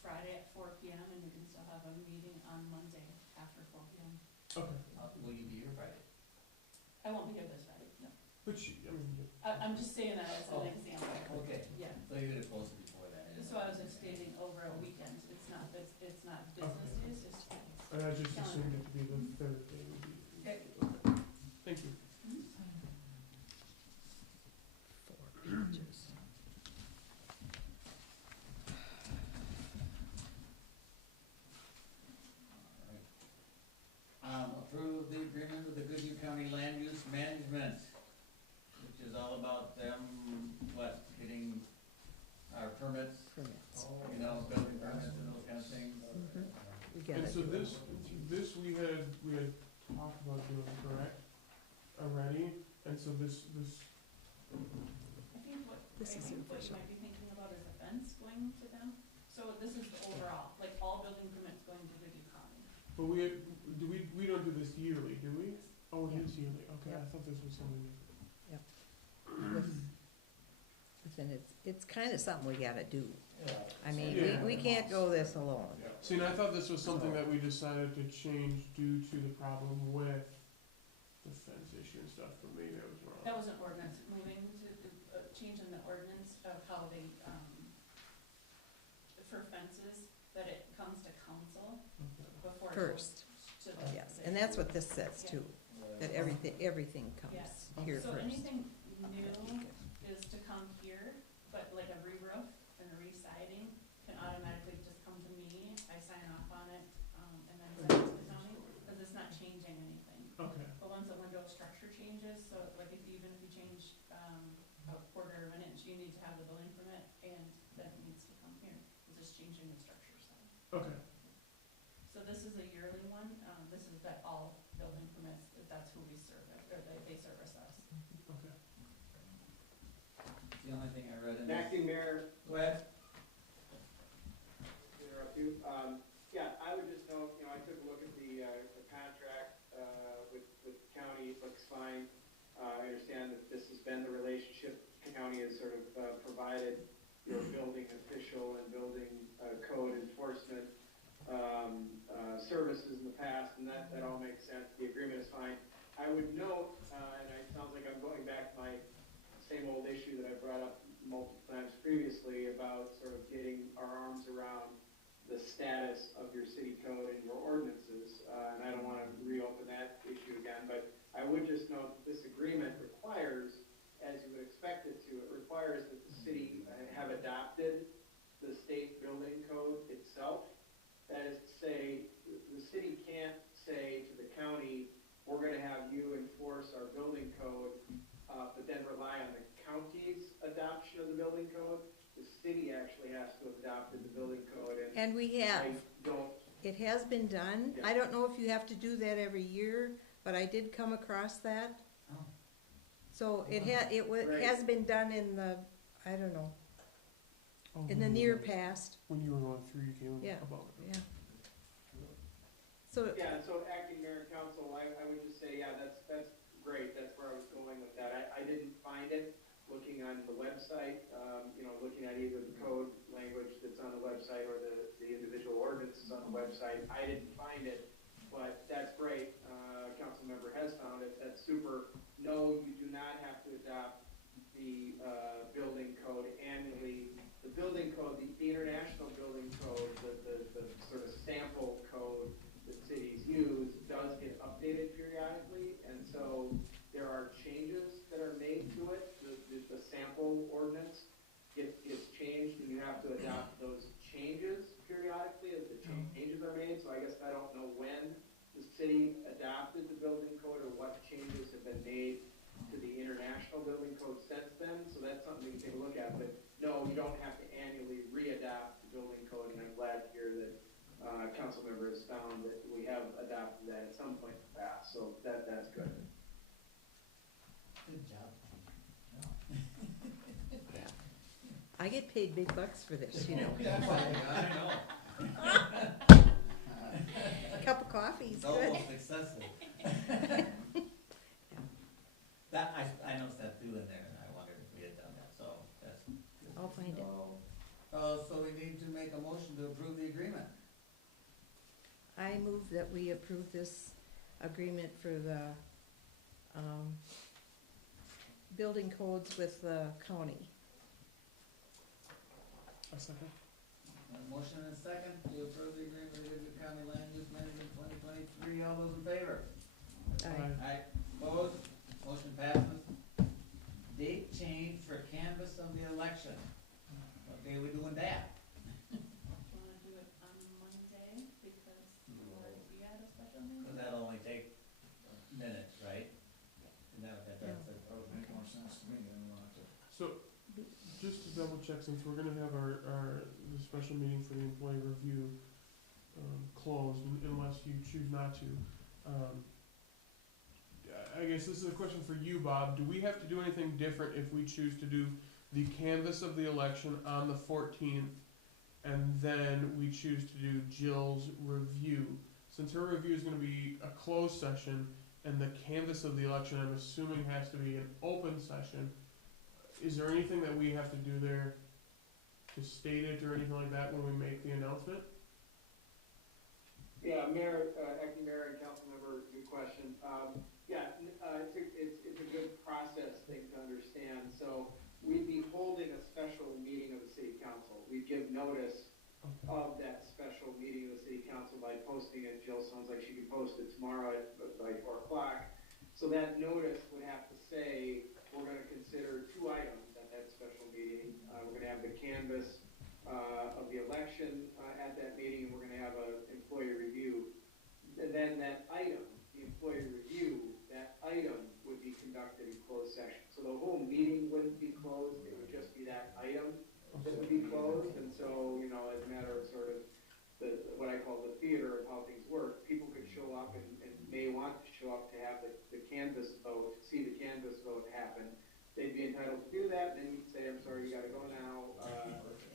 Friday at 4 p.m. and we can still have a meeting on Monday after 4 p.m. Okay. Will you be here Friday? I won't be here this Friday, no. But I mean, I'm just saying that as Oh, an example. Okay, Yeah. so you did it posted before that. So I was just stating over a weekend, it's not business days, it's. I just assumed it to be the third day would be. Okay. Thank you. 4 pages. Approve the agreement with the Goodhue County Land Use Management, which is all about them, getting our permits, Permits. you know, building permits and those kind of things. We got And it. so this we had talked about doing, correct? Already, and so this, I think what This is you official. might be thinking about is a fence going to them. So this is the overall, like all building permits going to Goodhue County. but we don't do this yearly, do we? Oh, it is yearly, okay, I Yep. thought this was something different. And it's kind of something we gotta do. I mean, Yeah. we can't go this alone. See, and I thought this was something that we decided to change due to the problem with the fence issue and stuff, but maybe I was wrong. That was an ordinance, moving to, changing the ordinance of how they, for fences, that it comes to council Okay. before it First, goes to the. yes, and that's what this says too, that everything comes Yes. here So first. anything new is to come here, but like a re-roof and a re-siding can automatically just come to me, I sign off on it, and then send it to the county, because it's not changing anything. Okay, But once the window structure changes, so like even if you change, a quarter of an inch, you need to have the building permit, and then it needs to come here, because it's changing the structure, so. okay, So this is a yearly one, this is that all building permits, that's who we service, or they service us. okay. The only thing I read in this. Acting Mayor, Go ahead. interrupt you. Yeah, I would just note, I took a look at the contract, with the county, it looks fine. I understand that this has been the relationship, the county has sort of, provided your building official and building, code enforcement, services in the past, and that all makes sense, the agreement is fine. I would note, and it sounds like I'm going back to my same old issue that I brought up multiple times previously about sort of getting our arms around the status of your city code and your ordinances, and I don't want to reopen that issue again, but I would just note that this agreement requires, as you would expect it to, it requires that the city have adopted the state building code itself. That is to say, the city can't say to the county, we're going to have you enforce our building code, but then rely on the county's adoption of the building code. The city actually has to have adopted the building code, And we have. I don't. It has been done. Yeah. I don't know if you have to do that every year, but I did come across that. Oh. So it Great. has been done in the, I don't know, Oh, in the near past, When you were going through, you came Yeah. about it. yeah. So, Yeah, so acting mayor and council, I would just say, yeah, that's great, that's where I was going with that. I didn't find it looking on the website, looking at either the code language that's on the website or the individual ordinances on the website. I didn't find it, but that's great. Council member has found it, that's super. No, you do not have to adopt the building code annually. The building code, the international building code, the sort of sample code that cities use does get updated periodically, and so there are changes that are made to it. The sample ordinance gets changed, and you have to adopt those changes periodically as the changes are made. So I guess I don't know when the city adopted the building code or what changes have been made to the international building code since then. So that's something we can take a look at. But no, you don't have to annually re-adopt the building code, and I'm glad to hear that council member has found that we have adopted that at some point in the past. So that's good. Good job. I get paid big bucks for this, you know. I know. A cup of coffee is It's good. almost excessive. That, I noticed that too in there, and I wondered if we had done that, so that's good. I'll find it. So we need to make a motion to approve the agreement. I move that we approve this agreement for the, building codes with the county. A second. A motion and a second to approve the agreement with the County Land Use Management 2023. All those in favor? Aye. Aye. Opposed? Motion passes. Date change for canvass of the election. What day are we doing that? Want to do it on Monday because we had a special meeting? Because that'll only take minutes, right? And that's That would make more sense to me than we want to. So, just to double check, since we're gonna have the special meeting for the employee review, closed unless you choose not to, I guess this is a question for you, Bob. Do we have to do anything different if we choose to do the canvass of the election on the 14th, and then we choose to do Jill's review? Since her review is gonna be a closed session, and the canvass of the election, I'm assuming, has to be an open session, is there anything that we have to do there to state it or anything like that when we make the announcement? Yeah, Mayor, acting mayor and council member, good question. It's a good process thing to understand. So we'd be holding a special meeting of the city council. We'd give notice of that special meeting of the city council by posting it. Jill sounds like she could post it tomorrow by 4 o'clock. So that notice would have to say, we're gonna consider 2 items at that special meeting. We're gonna have the canvass of the election at that meeting, and we're gonna have an employee review. And then that item, the employee review, that item would be conducted in closed session. So the whole meeting wouldn't be closed, it would just be that item that would be closed. And so, as a matter of sort of what I call the theater of how things work, people could show up and may want to show up to have the canvass vote, see the canvass vote happen. They'd be entitled to do that, and then you'd say, I'm sorry, you gotta go now,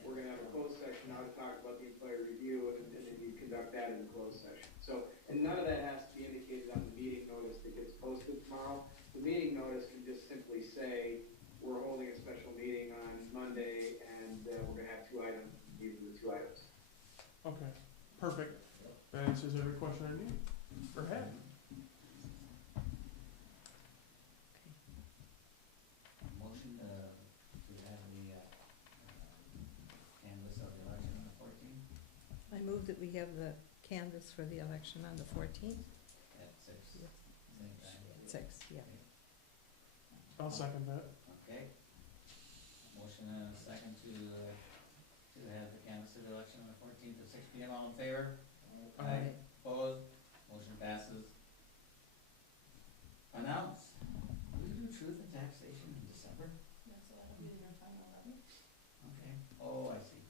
we're gonna have a closed session now to talk about the employee review. that in the closed session. So, and none of that has to be indicated on the meeting notice that gets posted tomorrow. The meeting notice can just simply say, we're holding a special meeting on Monday, and we're gonna have 2 items, these are the 2 items. Okay, perfect. That answers every question I need, or had. Motion to have the canvas of the election on the 14th I move that we have the canvas for the election on the 14th at 6, Yeah. same time. at 6, yeah. I'll second that. Okay. Motion and a second to have the canvas of the election on the 14th at 6 p.m. All in favor? Aye. Opposed? Motion passes. Announce. Do we do truth and taxation in December? Yeah, so that'll be your final levy. Okay. Oh, I see.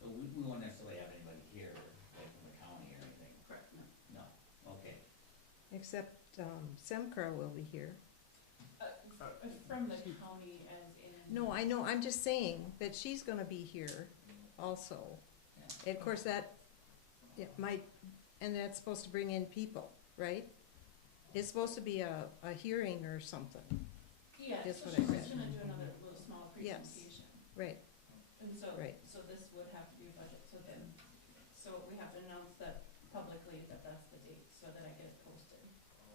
So we won't necessarily have anybody here, like from the county or anything? Correct, no. No. Okay. Except Semcar will be here. From the county as in. No, I know, I'm just saying that she's gonna be here also. Yeah. And of course, that, it might, and that's supposed to bring in people, right? It's supposed to be a hearing or something, Yeah, That's so what I she's read. just gonna do another little small Yes. presentation. right? And so, Right. so this would have to be a budget, so then, so we have to announce that publicly that that's the date, so that I get it posted.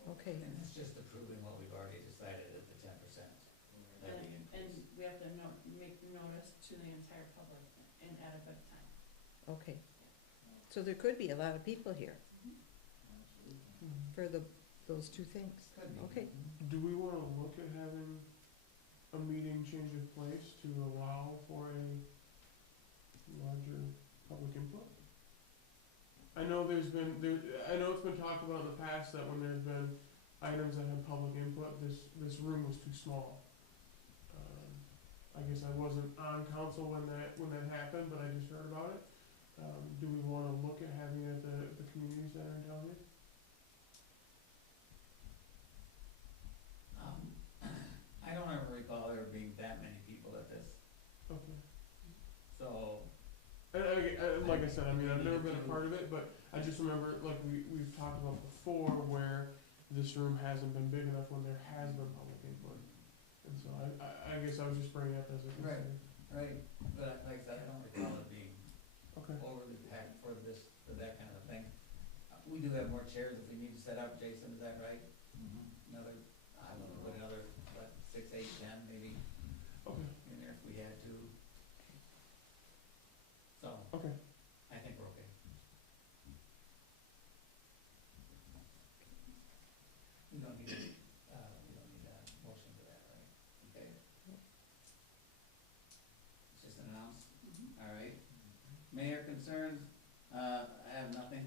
Okay, And it's just approving what we've already decided at the 10% levy And increase. we have to make notice to the entire public and at a good time. okay. So there could be a lot of people here for those 2 things. Could be. Okay, Do we wanna look at having a meeting change of place to allow for a larger public input? I know it's been talked about in the past that when there's been items that had public input, this room was too small. I guess I wasn't on council when that happened, but I just heard about it. Do we wanna look at having it at the community center in Talbot? I don't ever recall there being that many people at this, Okay. so, And like I said, I mean, I've never been a part of it, but I just remember, like, we've talked about before, where this room hasn't been big enough when there has been public input. And so I guess I was just bringing it up as a concern. right, but like I said, I don't recall it being Okay, overly packed for that kind of thing. We do have more chairs if we need to set up, Jason, is that right? Another, I don't know, another, what, 6, 8, 10 maybe okay, in there if we had to. So, okay. I think we're okay. We don't need a motion for that, right? Okay. It's just an announce, all right. Mayor concerns, I have nothing.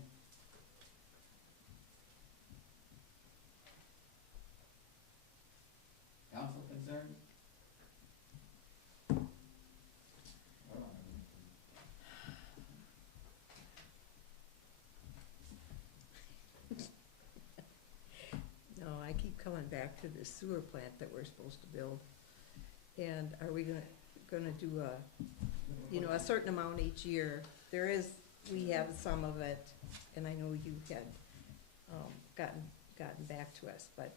Council concerns? no, I keep coming back to the sewer plant that we're supposed to build. And are we gonna do a certain amount each year? We have some of it, and I know you had, gotten back to us, but,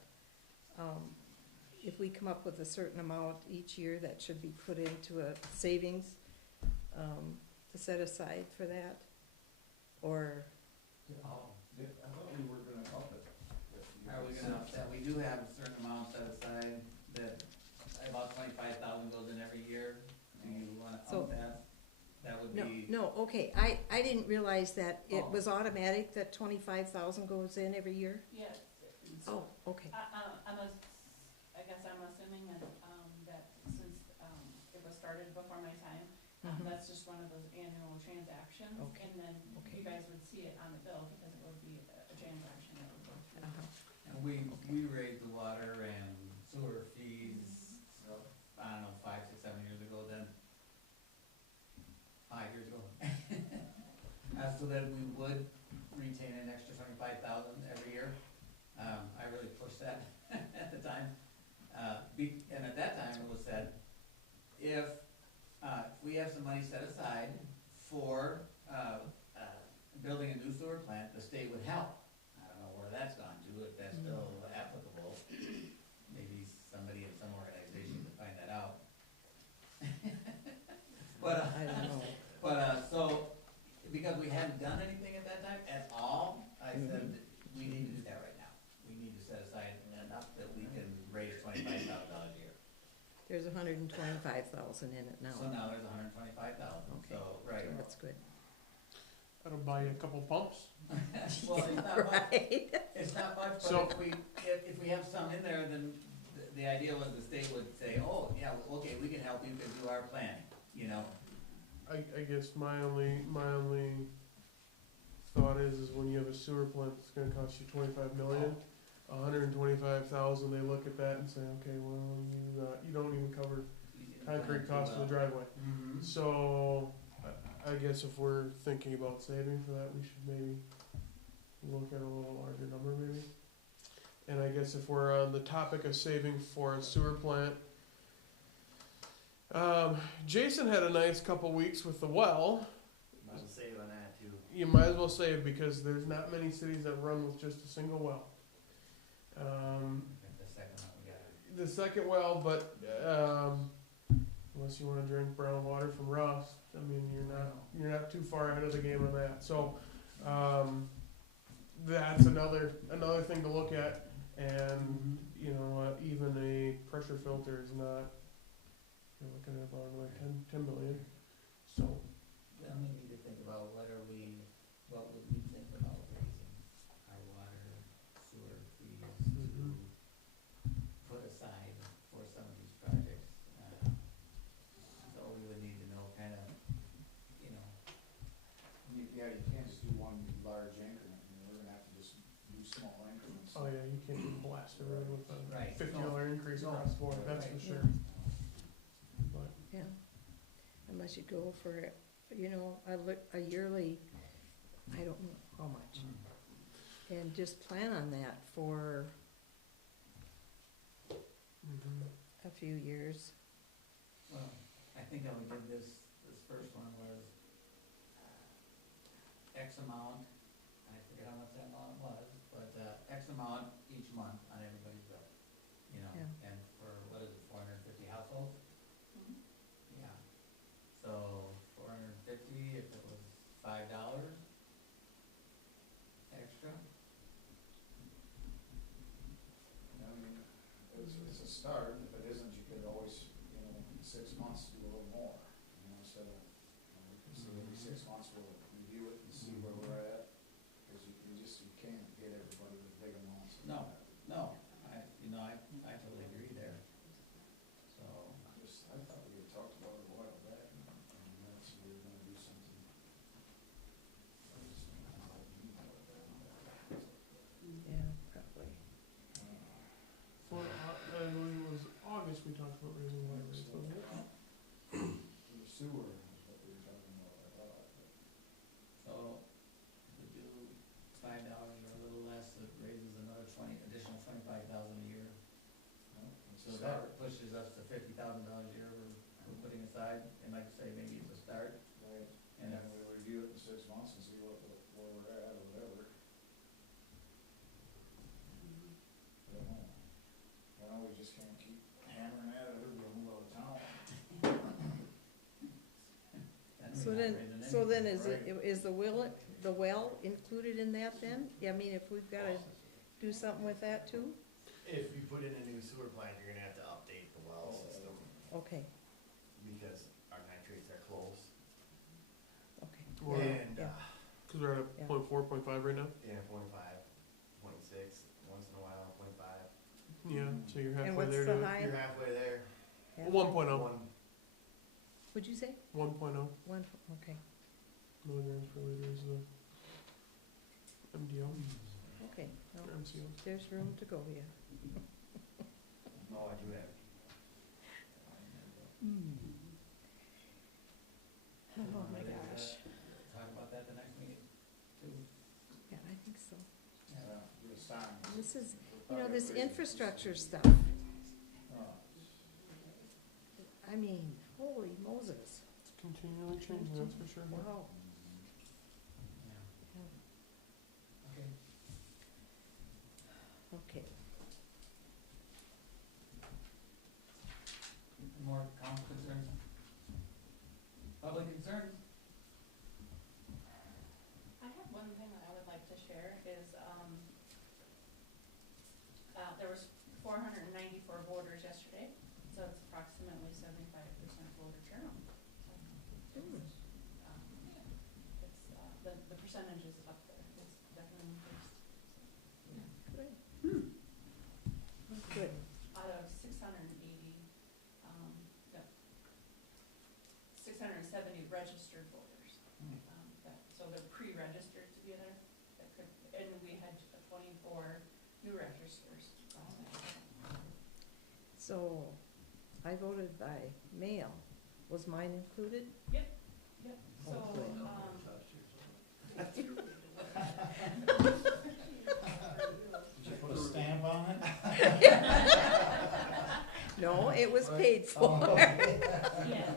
if we come up with a certain amount each year, that should be put into a savings, to set aside for that? Or, I thought we were gonna up it. Are we gonna offset, we do have a certain amount set aside that about 25,000 goes in every year. Do you wanna So- up that? That would no, be, no, okay, I didn't realize that it Oh. was automatic, that 25,000 goes in every year? Yes. Oh, okay, I guess I'm assuming that, that since, it was started before my time, Mhm. that's just one of those annual transactions. Okay. And then Okay. you guys would see it on the bill because it would be a transaction that would go through. uh-huh, and we raised the water and sewer fees, I don't know, 5, 6, 7 years ago then. 5 years ago. So that we would retain an extra 25,000 every year. I really pushed that at the time. And at that time, it was said, if we have some money set aside for building a new sewer plant, the state would help. I don't know where that's gone to, if that's still applicable. Maybe somebody in some organization could find that out. But, I don't know. but, so, because we hadn't done anything at that time at all, I said, we need to do that right now. We need to set aside enough that we can raise $25,000 a year. There's 125,000 in it now. So now there's 125,000, Okay. so, right. That's good. That'll buy you a couple pumps. Well, it's not much, Right. it's not much, So- but if we have some in there, then the idea was the state would say, oh, yeah, okay, we can help you, can do our planning, you know? I guess my only thought is when you have a sewer plant that's gonna cost you 25 million, 125,000, they look at that and say, okay, well, you don't even cover concrete cost of the driveway. Mm-hmm. So, I guess if we're thinking about saving for that, we should maybe look at a little larger number maybe. And I guess if we're on the topic of saving for a sewer plant, Jason had a nice couple weeks with the well. Might as well save on that too. You might as well save because there's not many cities that run with just a single well. The second one we got. The second well, but unless you want to drink brown water from Ross, I mean you're not too far ahead of the game on that. So that's another thing to look at, and you know even a pressure filter is not. You're looking at about like 10 million. So Then we need to think about what would we think about raising our water, sewer fees to put aside for some of these projects. So we would need to know kind of, you know, Yeah, you can't just do one large increment, we're gonna have to just do small increments. oh yeah, you can't just blast the road with a Right. $50 increase No. across the board. That's for Right. sure. But Yeah. Unless you go for, you know, a yearly, I don't know how much. And just plan on that for a few years. well, I think that we did this first one was X amount, I forget how much that amount was, but X amount each month on everybody's bill, you know, Yeah. and for, what is it, 450 households? Mhm. Yeah, so 450, if it was $5 extra, I mean, it's a start, if it isn't, you could always, in 6 months, do a little more, instead of, we could say every 6 months we'll review it and see where we're at, because you can't get everybody with big amounts. No. I totally agree there, so. I thought we had talked about it a while back, and that's, we were gonna do something. Yeah, probably. for I believe it was August we talked about raising water rates, wasn't it? For the sewer is what we were talking about, I thought. So, if we do $5 or a little less, it raises another additional 25,000 a year. It's So a start. that pushes us to $50,000 a year we're putting aside, and like I say, maybe it's a start. Right, And and then if- we'll review it in 6 months and see where we're at, or whatever. I don't know. We just can't keep hammering at it, we'll move out of town. So then is the well included in that then? I mean, if we've gotta do something with that too? If you put in a new sewer plant, you're gonna have to update the well system, Okay, because our nitrates are close. okay. Well, And, Yeah. Because we're at Yeah. 0.4, 0.5 right now. yeah, 0.5, 0.6, once in a while, 0.5. Yeah, so you're halfway And what's there the to high? You're halfway there. 1.0. What'd you say? 1.0 Okay, milligrams per liter is the MDO okay. or Well, MCO. there's room to go, yeah. No, I do have. Oh my gosh. Talk about that the next meeting, too. Yeah, I think so. Yeah. Give us time. This is, this infrastructure stuff. I mean, holy Moses. It's continually changing, that's for sure. Wow. Yeah. Yeah. Okay. More council concerns? Public concerns? I have one thing that I would like to share is, there was 494 voters yesterday, so it's approximately 75% voter turnout. So, it's, the percentage is up there, it's definitely increased. Good. Out of 680, yeah, 670 registered voters. So they're pre-registered to be there, that could, and we had 24 new registers last night. So I voted by mail. Was mine included? Yep, so, Oh, good. Did you put a stamp on it? No, it was paid for. yeah,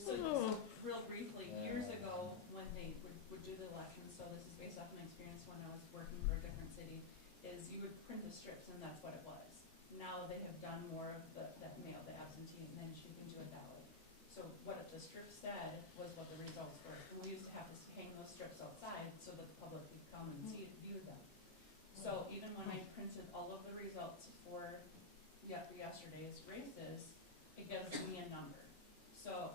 so real briefly, years ago, when they would do the elections, so this is based off my experience when I was working for a different city, is you would print the strips and that's what it was. Now they have done more of that mail, the absentee, and then you can do a ballot. So what the strip said was what the results were. And we used to have to hang those strips outside so that the public could come and view them. So even when I printed all of the results for yesterday's races, it gives me a number. So,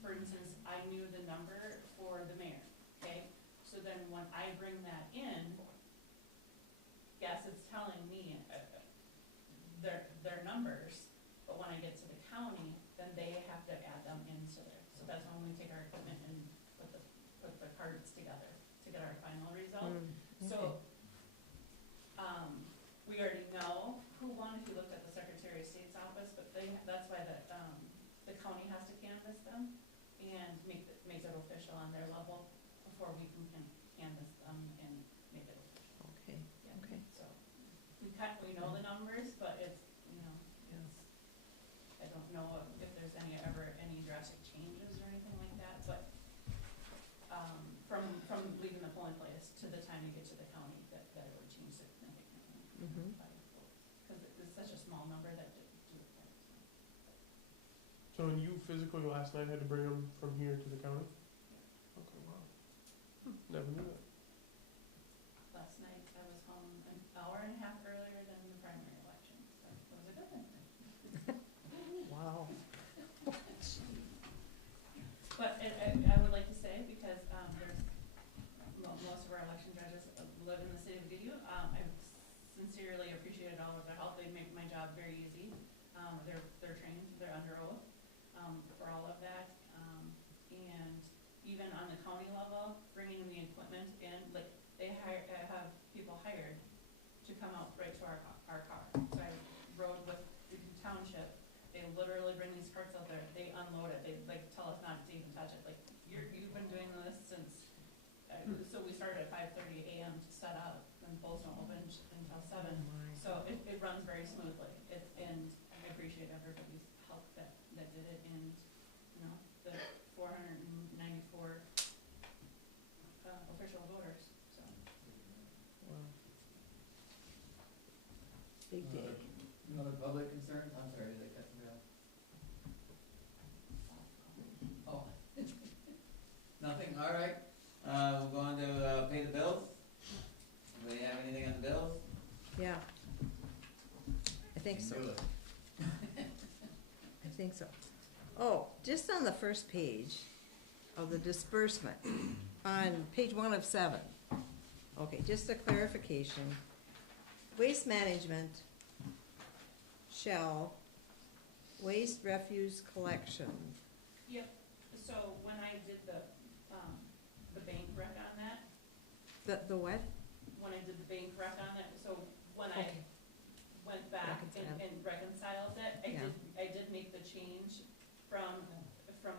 for instance, I knew the number for the mayor, okay? So then when I bring that in, yes, it's telling me their numbers, but when I get to the county, then they have to add them into there. So that's when we take our equipment and put the cards together to get our final result. So, we already know who won if you looked at the Secretary of State's office, but that's why the county has to canvass them and make it official on their level before we can canvass them and make it official. Okay, Yeah. okay. So we know the numbers, but it's, I don't know if there's any drastic changes or anything like that, but from leaving the polling place to the time you get to the county, that it would change significantly. Because it's such a small number that do it right. So when you physically last night had to bring them from here to the county? Okay, wow. Never knew that. Last night I was home an hour and a half earlier than the primary election, so it was a good thing. Wow. But I would like to say, because there's most of our election judges live in the city of Goodhue, I sincerely appreciated all of their help. They make my job very easy. They're trained, they're under oath for all of that. And even on the county level, bringing the equipment in, like they have people hired to come out right to our car. So I rode with the township. They literally bring these carts out there. They unload it. They tell us not to even touch it. Like you've been doing this since. So we started at 5:30 a.m. to set up, and polls don't open until 7. So it runs very smoothly. And I appreciate everybody's help that did it, and the 494 official voters. So Wow. Big day. Another public concerns? I'm sorry, did I cut you off? Oh. Nothing, all right. We'll go on to pay the bills. Anybody have anything on the bills? Yeah. I think so. Do it. I think so. Oh, just on the first page of the disbursement, on page 1 of 7. Okay, just a clarification. Waste management shall waste refuse collection. yep. So when I did the bank rec on that, The what? when I did the bank rec on it, so when I Okay. went back Reconciled. and reconciled it, Yeah. I did make the change from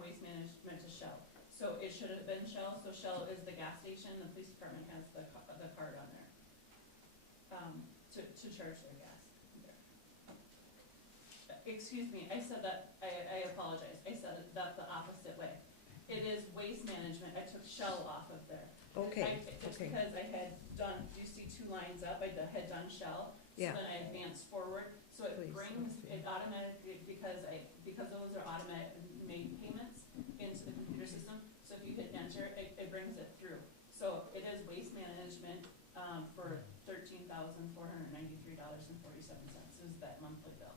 waste management to Shell. So it should have been Shell, so Shell is the gas station, the police department has the card on there, to charge their gas there. Excuse me, I said that, I apologize, I said that the opposite way. It is waste management, I took Shell off of there. Okay, Just okay. because I had done, do you see two lines up, I had done shell, so Yeah. then I advanced forward, so it Please, brings, okay. it automatically, because those are automatic made payments into the computer system, so if you hit enter, it brings it through. So it is waste management, for $13,493.47 is that monthly bill.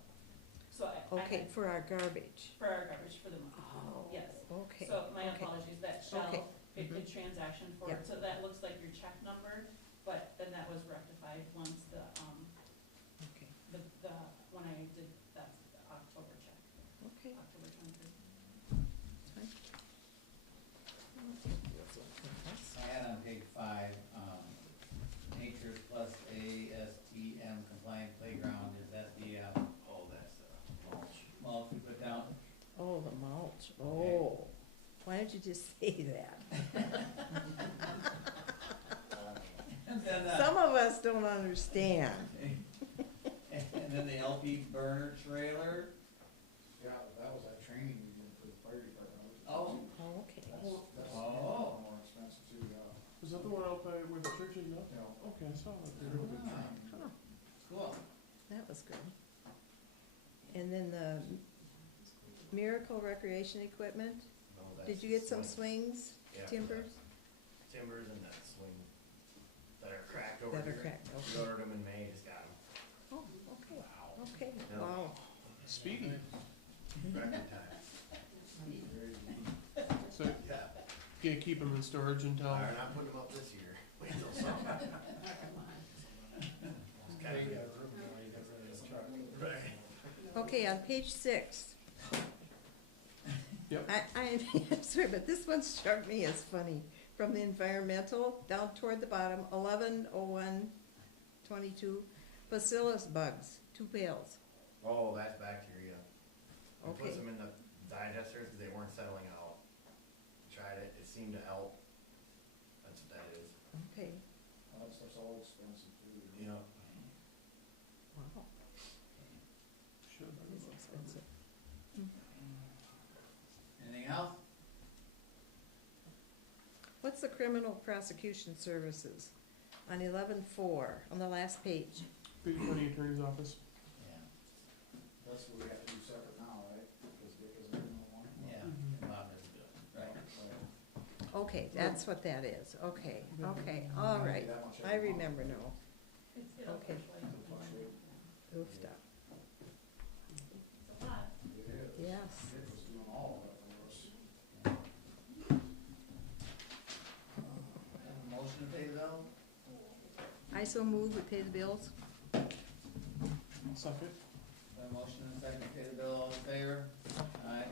So I Okay, had, for our garbage. for our garbage for the month, Oh, yes. okay. So my okay. apologies, that Okay. shell, it transaction forward, Yep. so that looks like your check number, but then that was rectified once Okay, when I did that October check, okay. October 23rd. Fine. I had on page 5, Nature Plus ASTM compliant playground, is that the, Oh, that's mulch. mulch we put down? Oh, the mulch, oh. Why don't you just say that? And then, Some of us don't understand. and then the LP burner trailer, Yeah, that was that training we did for the fire department. Oh. Oh, okay. That's Oh. more expensive too, yeah. Is that the one out by where the church is now? Yeah. Okay, I saw that there. Huh, cool. that was good. And then the Miracle Recreation Equipment, No, that's did you get some swing. swings, Yeah, timbers? Timbers and that swing that are cracked over That here. are cracked, We okay. ordered them in May, just got them. Oh, okay, okay, Yeah. wow. Speedy. Record time. So, Yeah. you keep them in storage until, We're not putting them up this year. Wait till summer. It's kinda good. Right. Okay, on page 6. Yep. I'm sorry, but this one struck me as funny. From the environmental, down toward the bottom, 11/01/22, bacillus bugs, 2 pails. Oh, that's bacteria. We put Okay. some in the digesters because they weren't settling out. Tried it, it seemed to help. That's what that is. Okay, Well, that stuff's all expensive too. You know, wow, should that's expensive. Anything else? What's the criminal prosecution services? On 11/4, on the last page. Big County Attorney's Office. Yeah, That's what we have to do separate now, right? Because Dick isn't in the one. yeah, Mhm. Bob doesn't do it, right? Okay, that's what that is. Okay, okay, all right. I remember now. Okay. Oof, stop. It's a lot. It is. Yes. Dick was doing all of it for us. Motion to pay the bill? I so move, we pay the bills. Second. Motion and second to pay the bill, all in favor? Aye.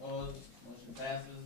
Opposed, motion passes.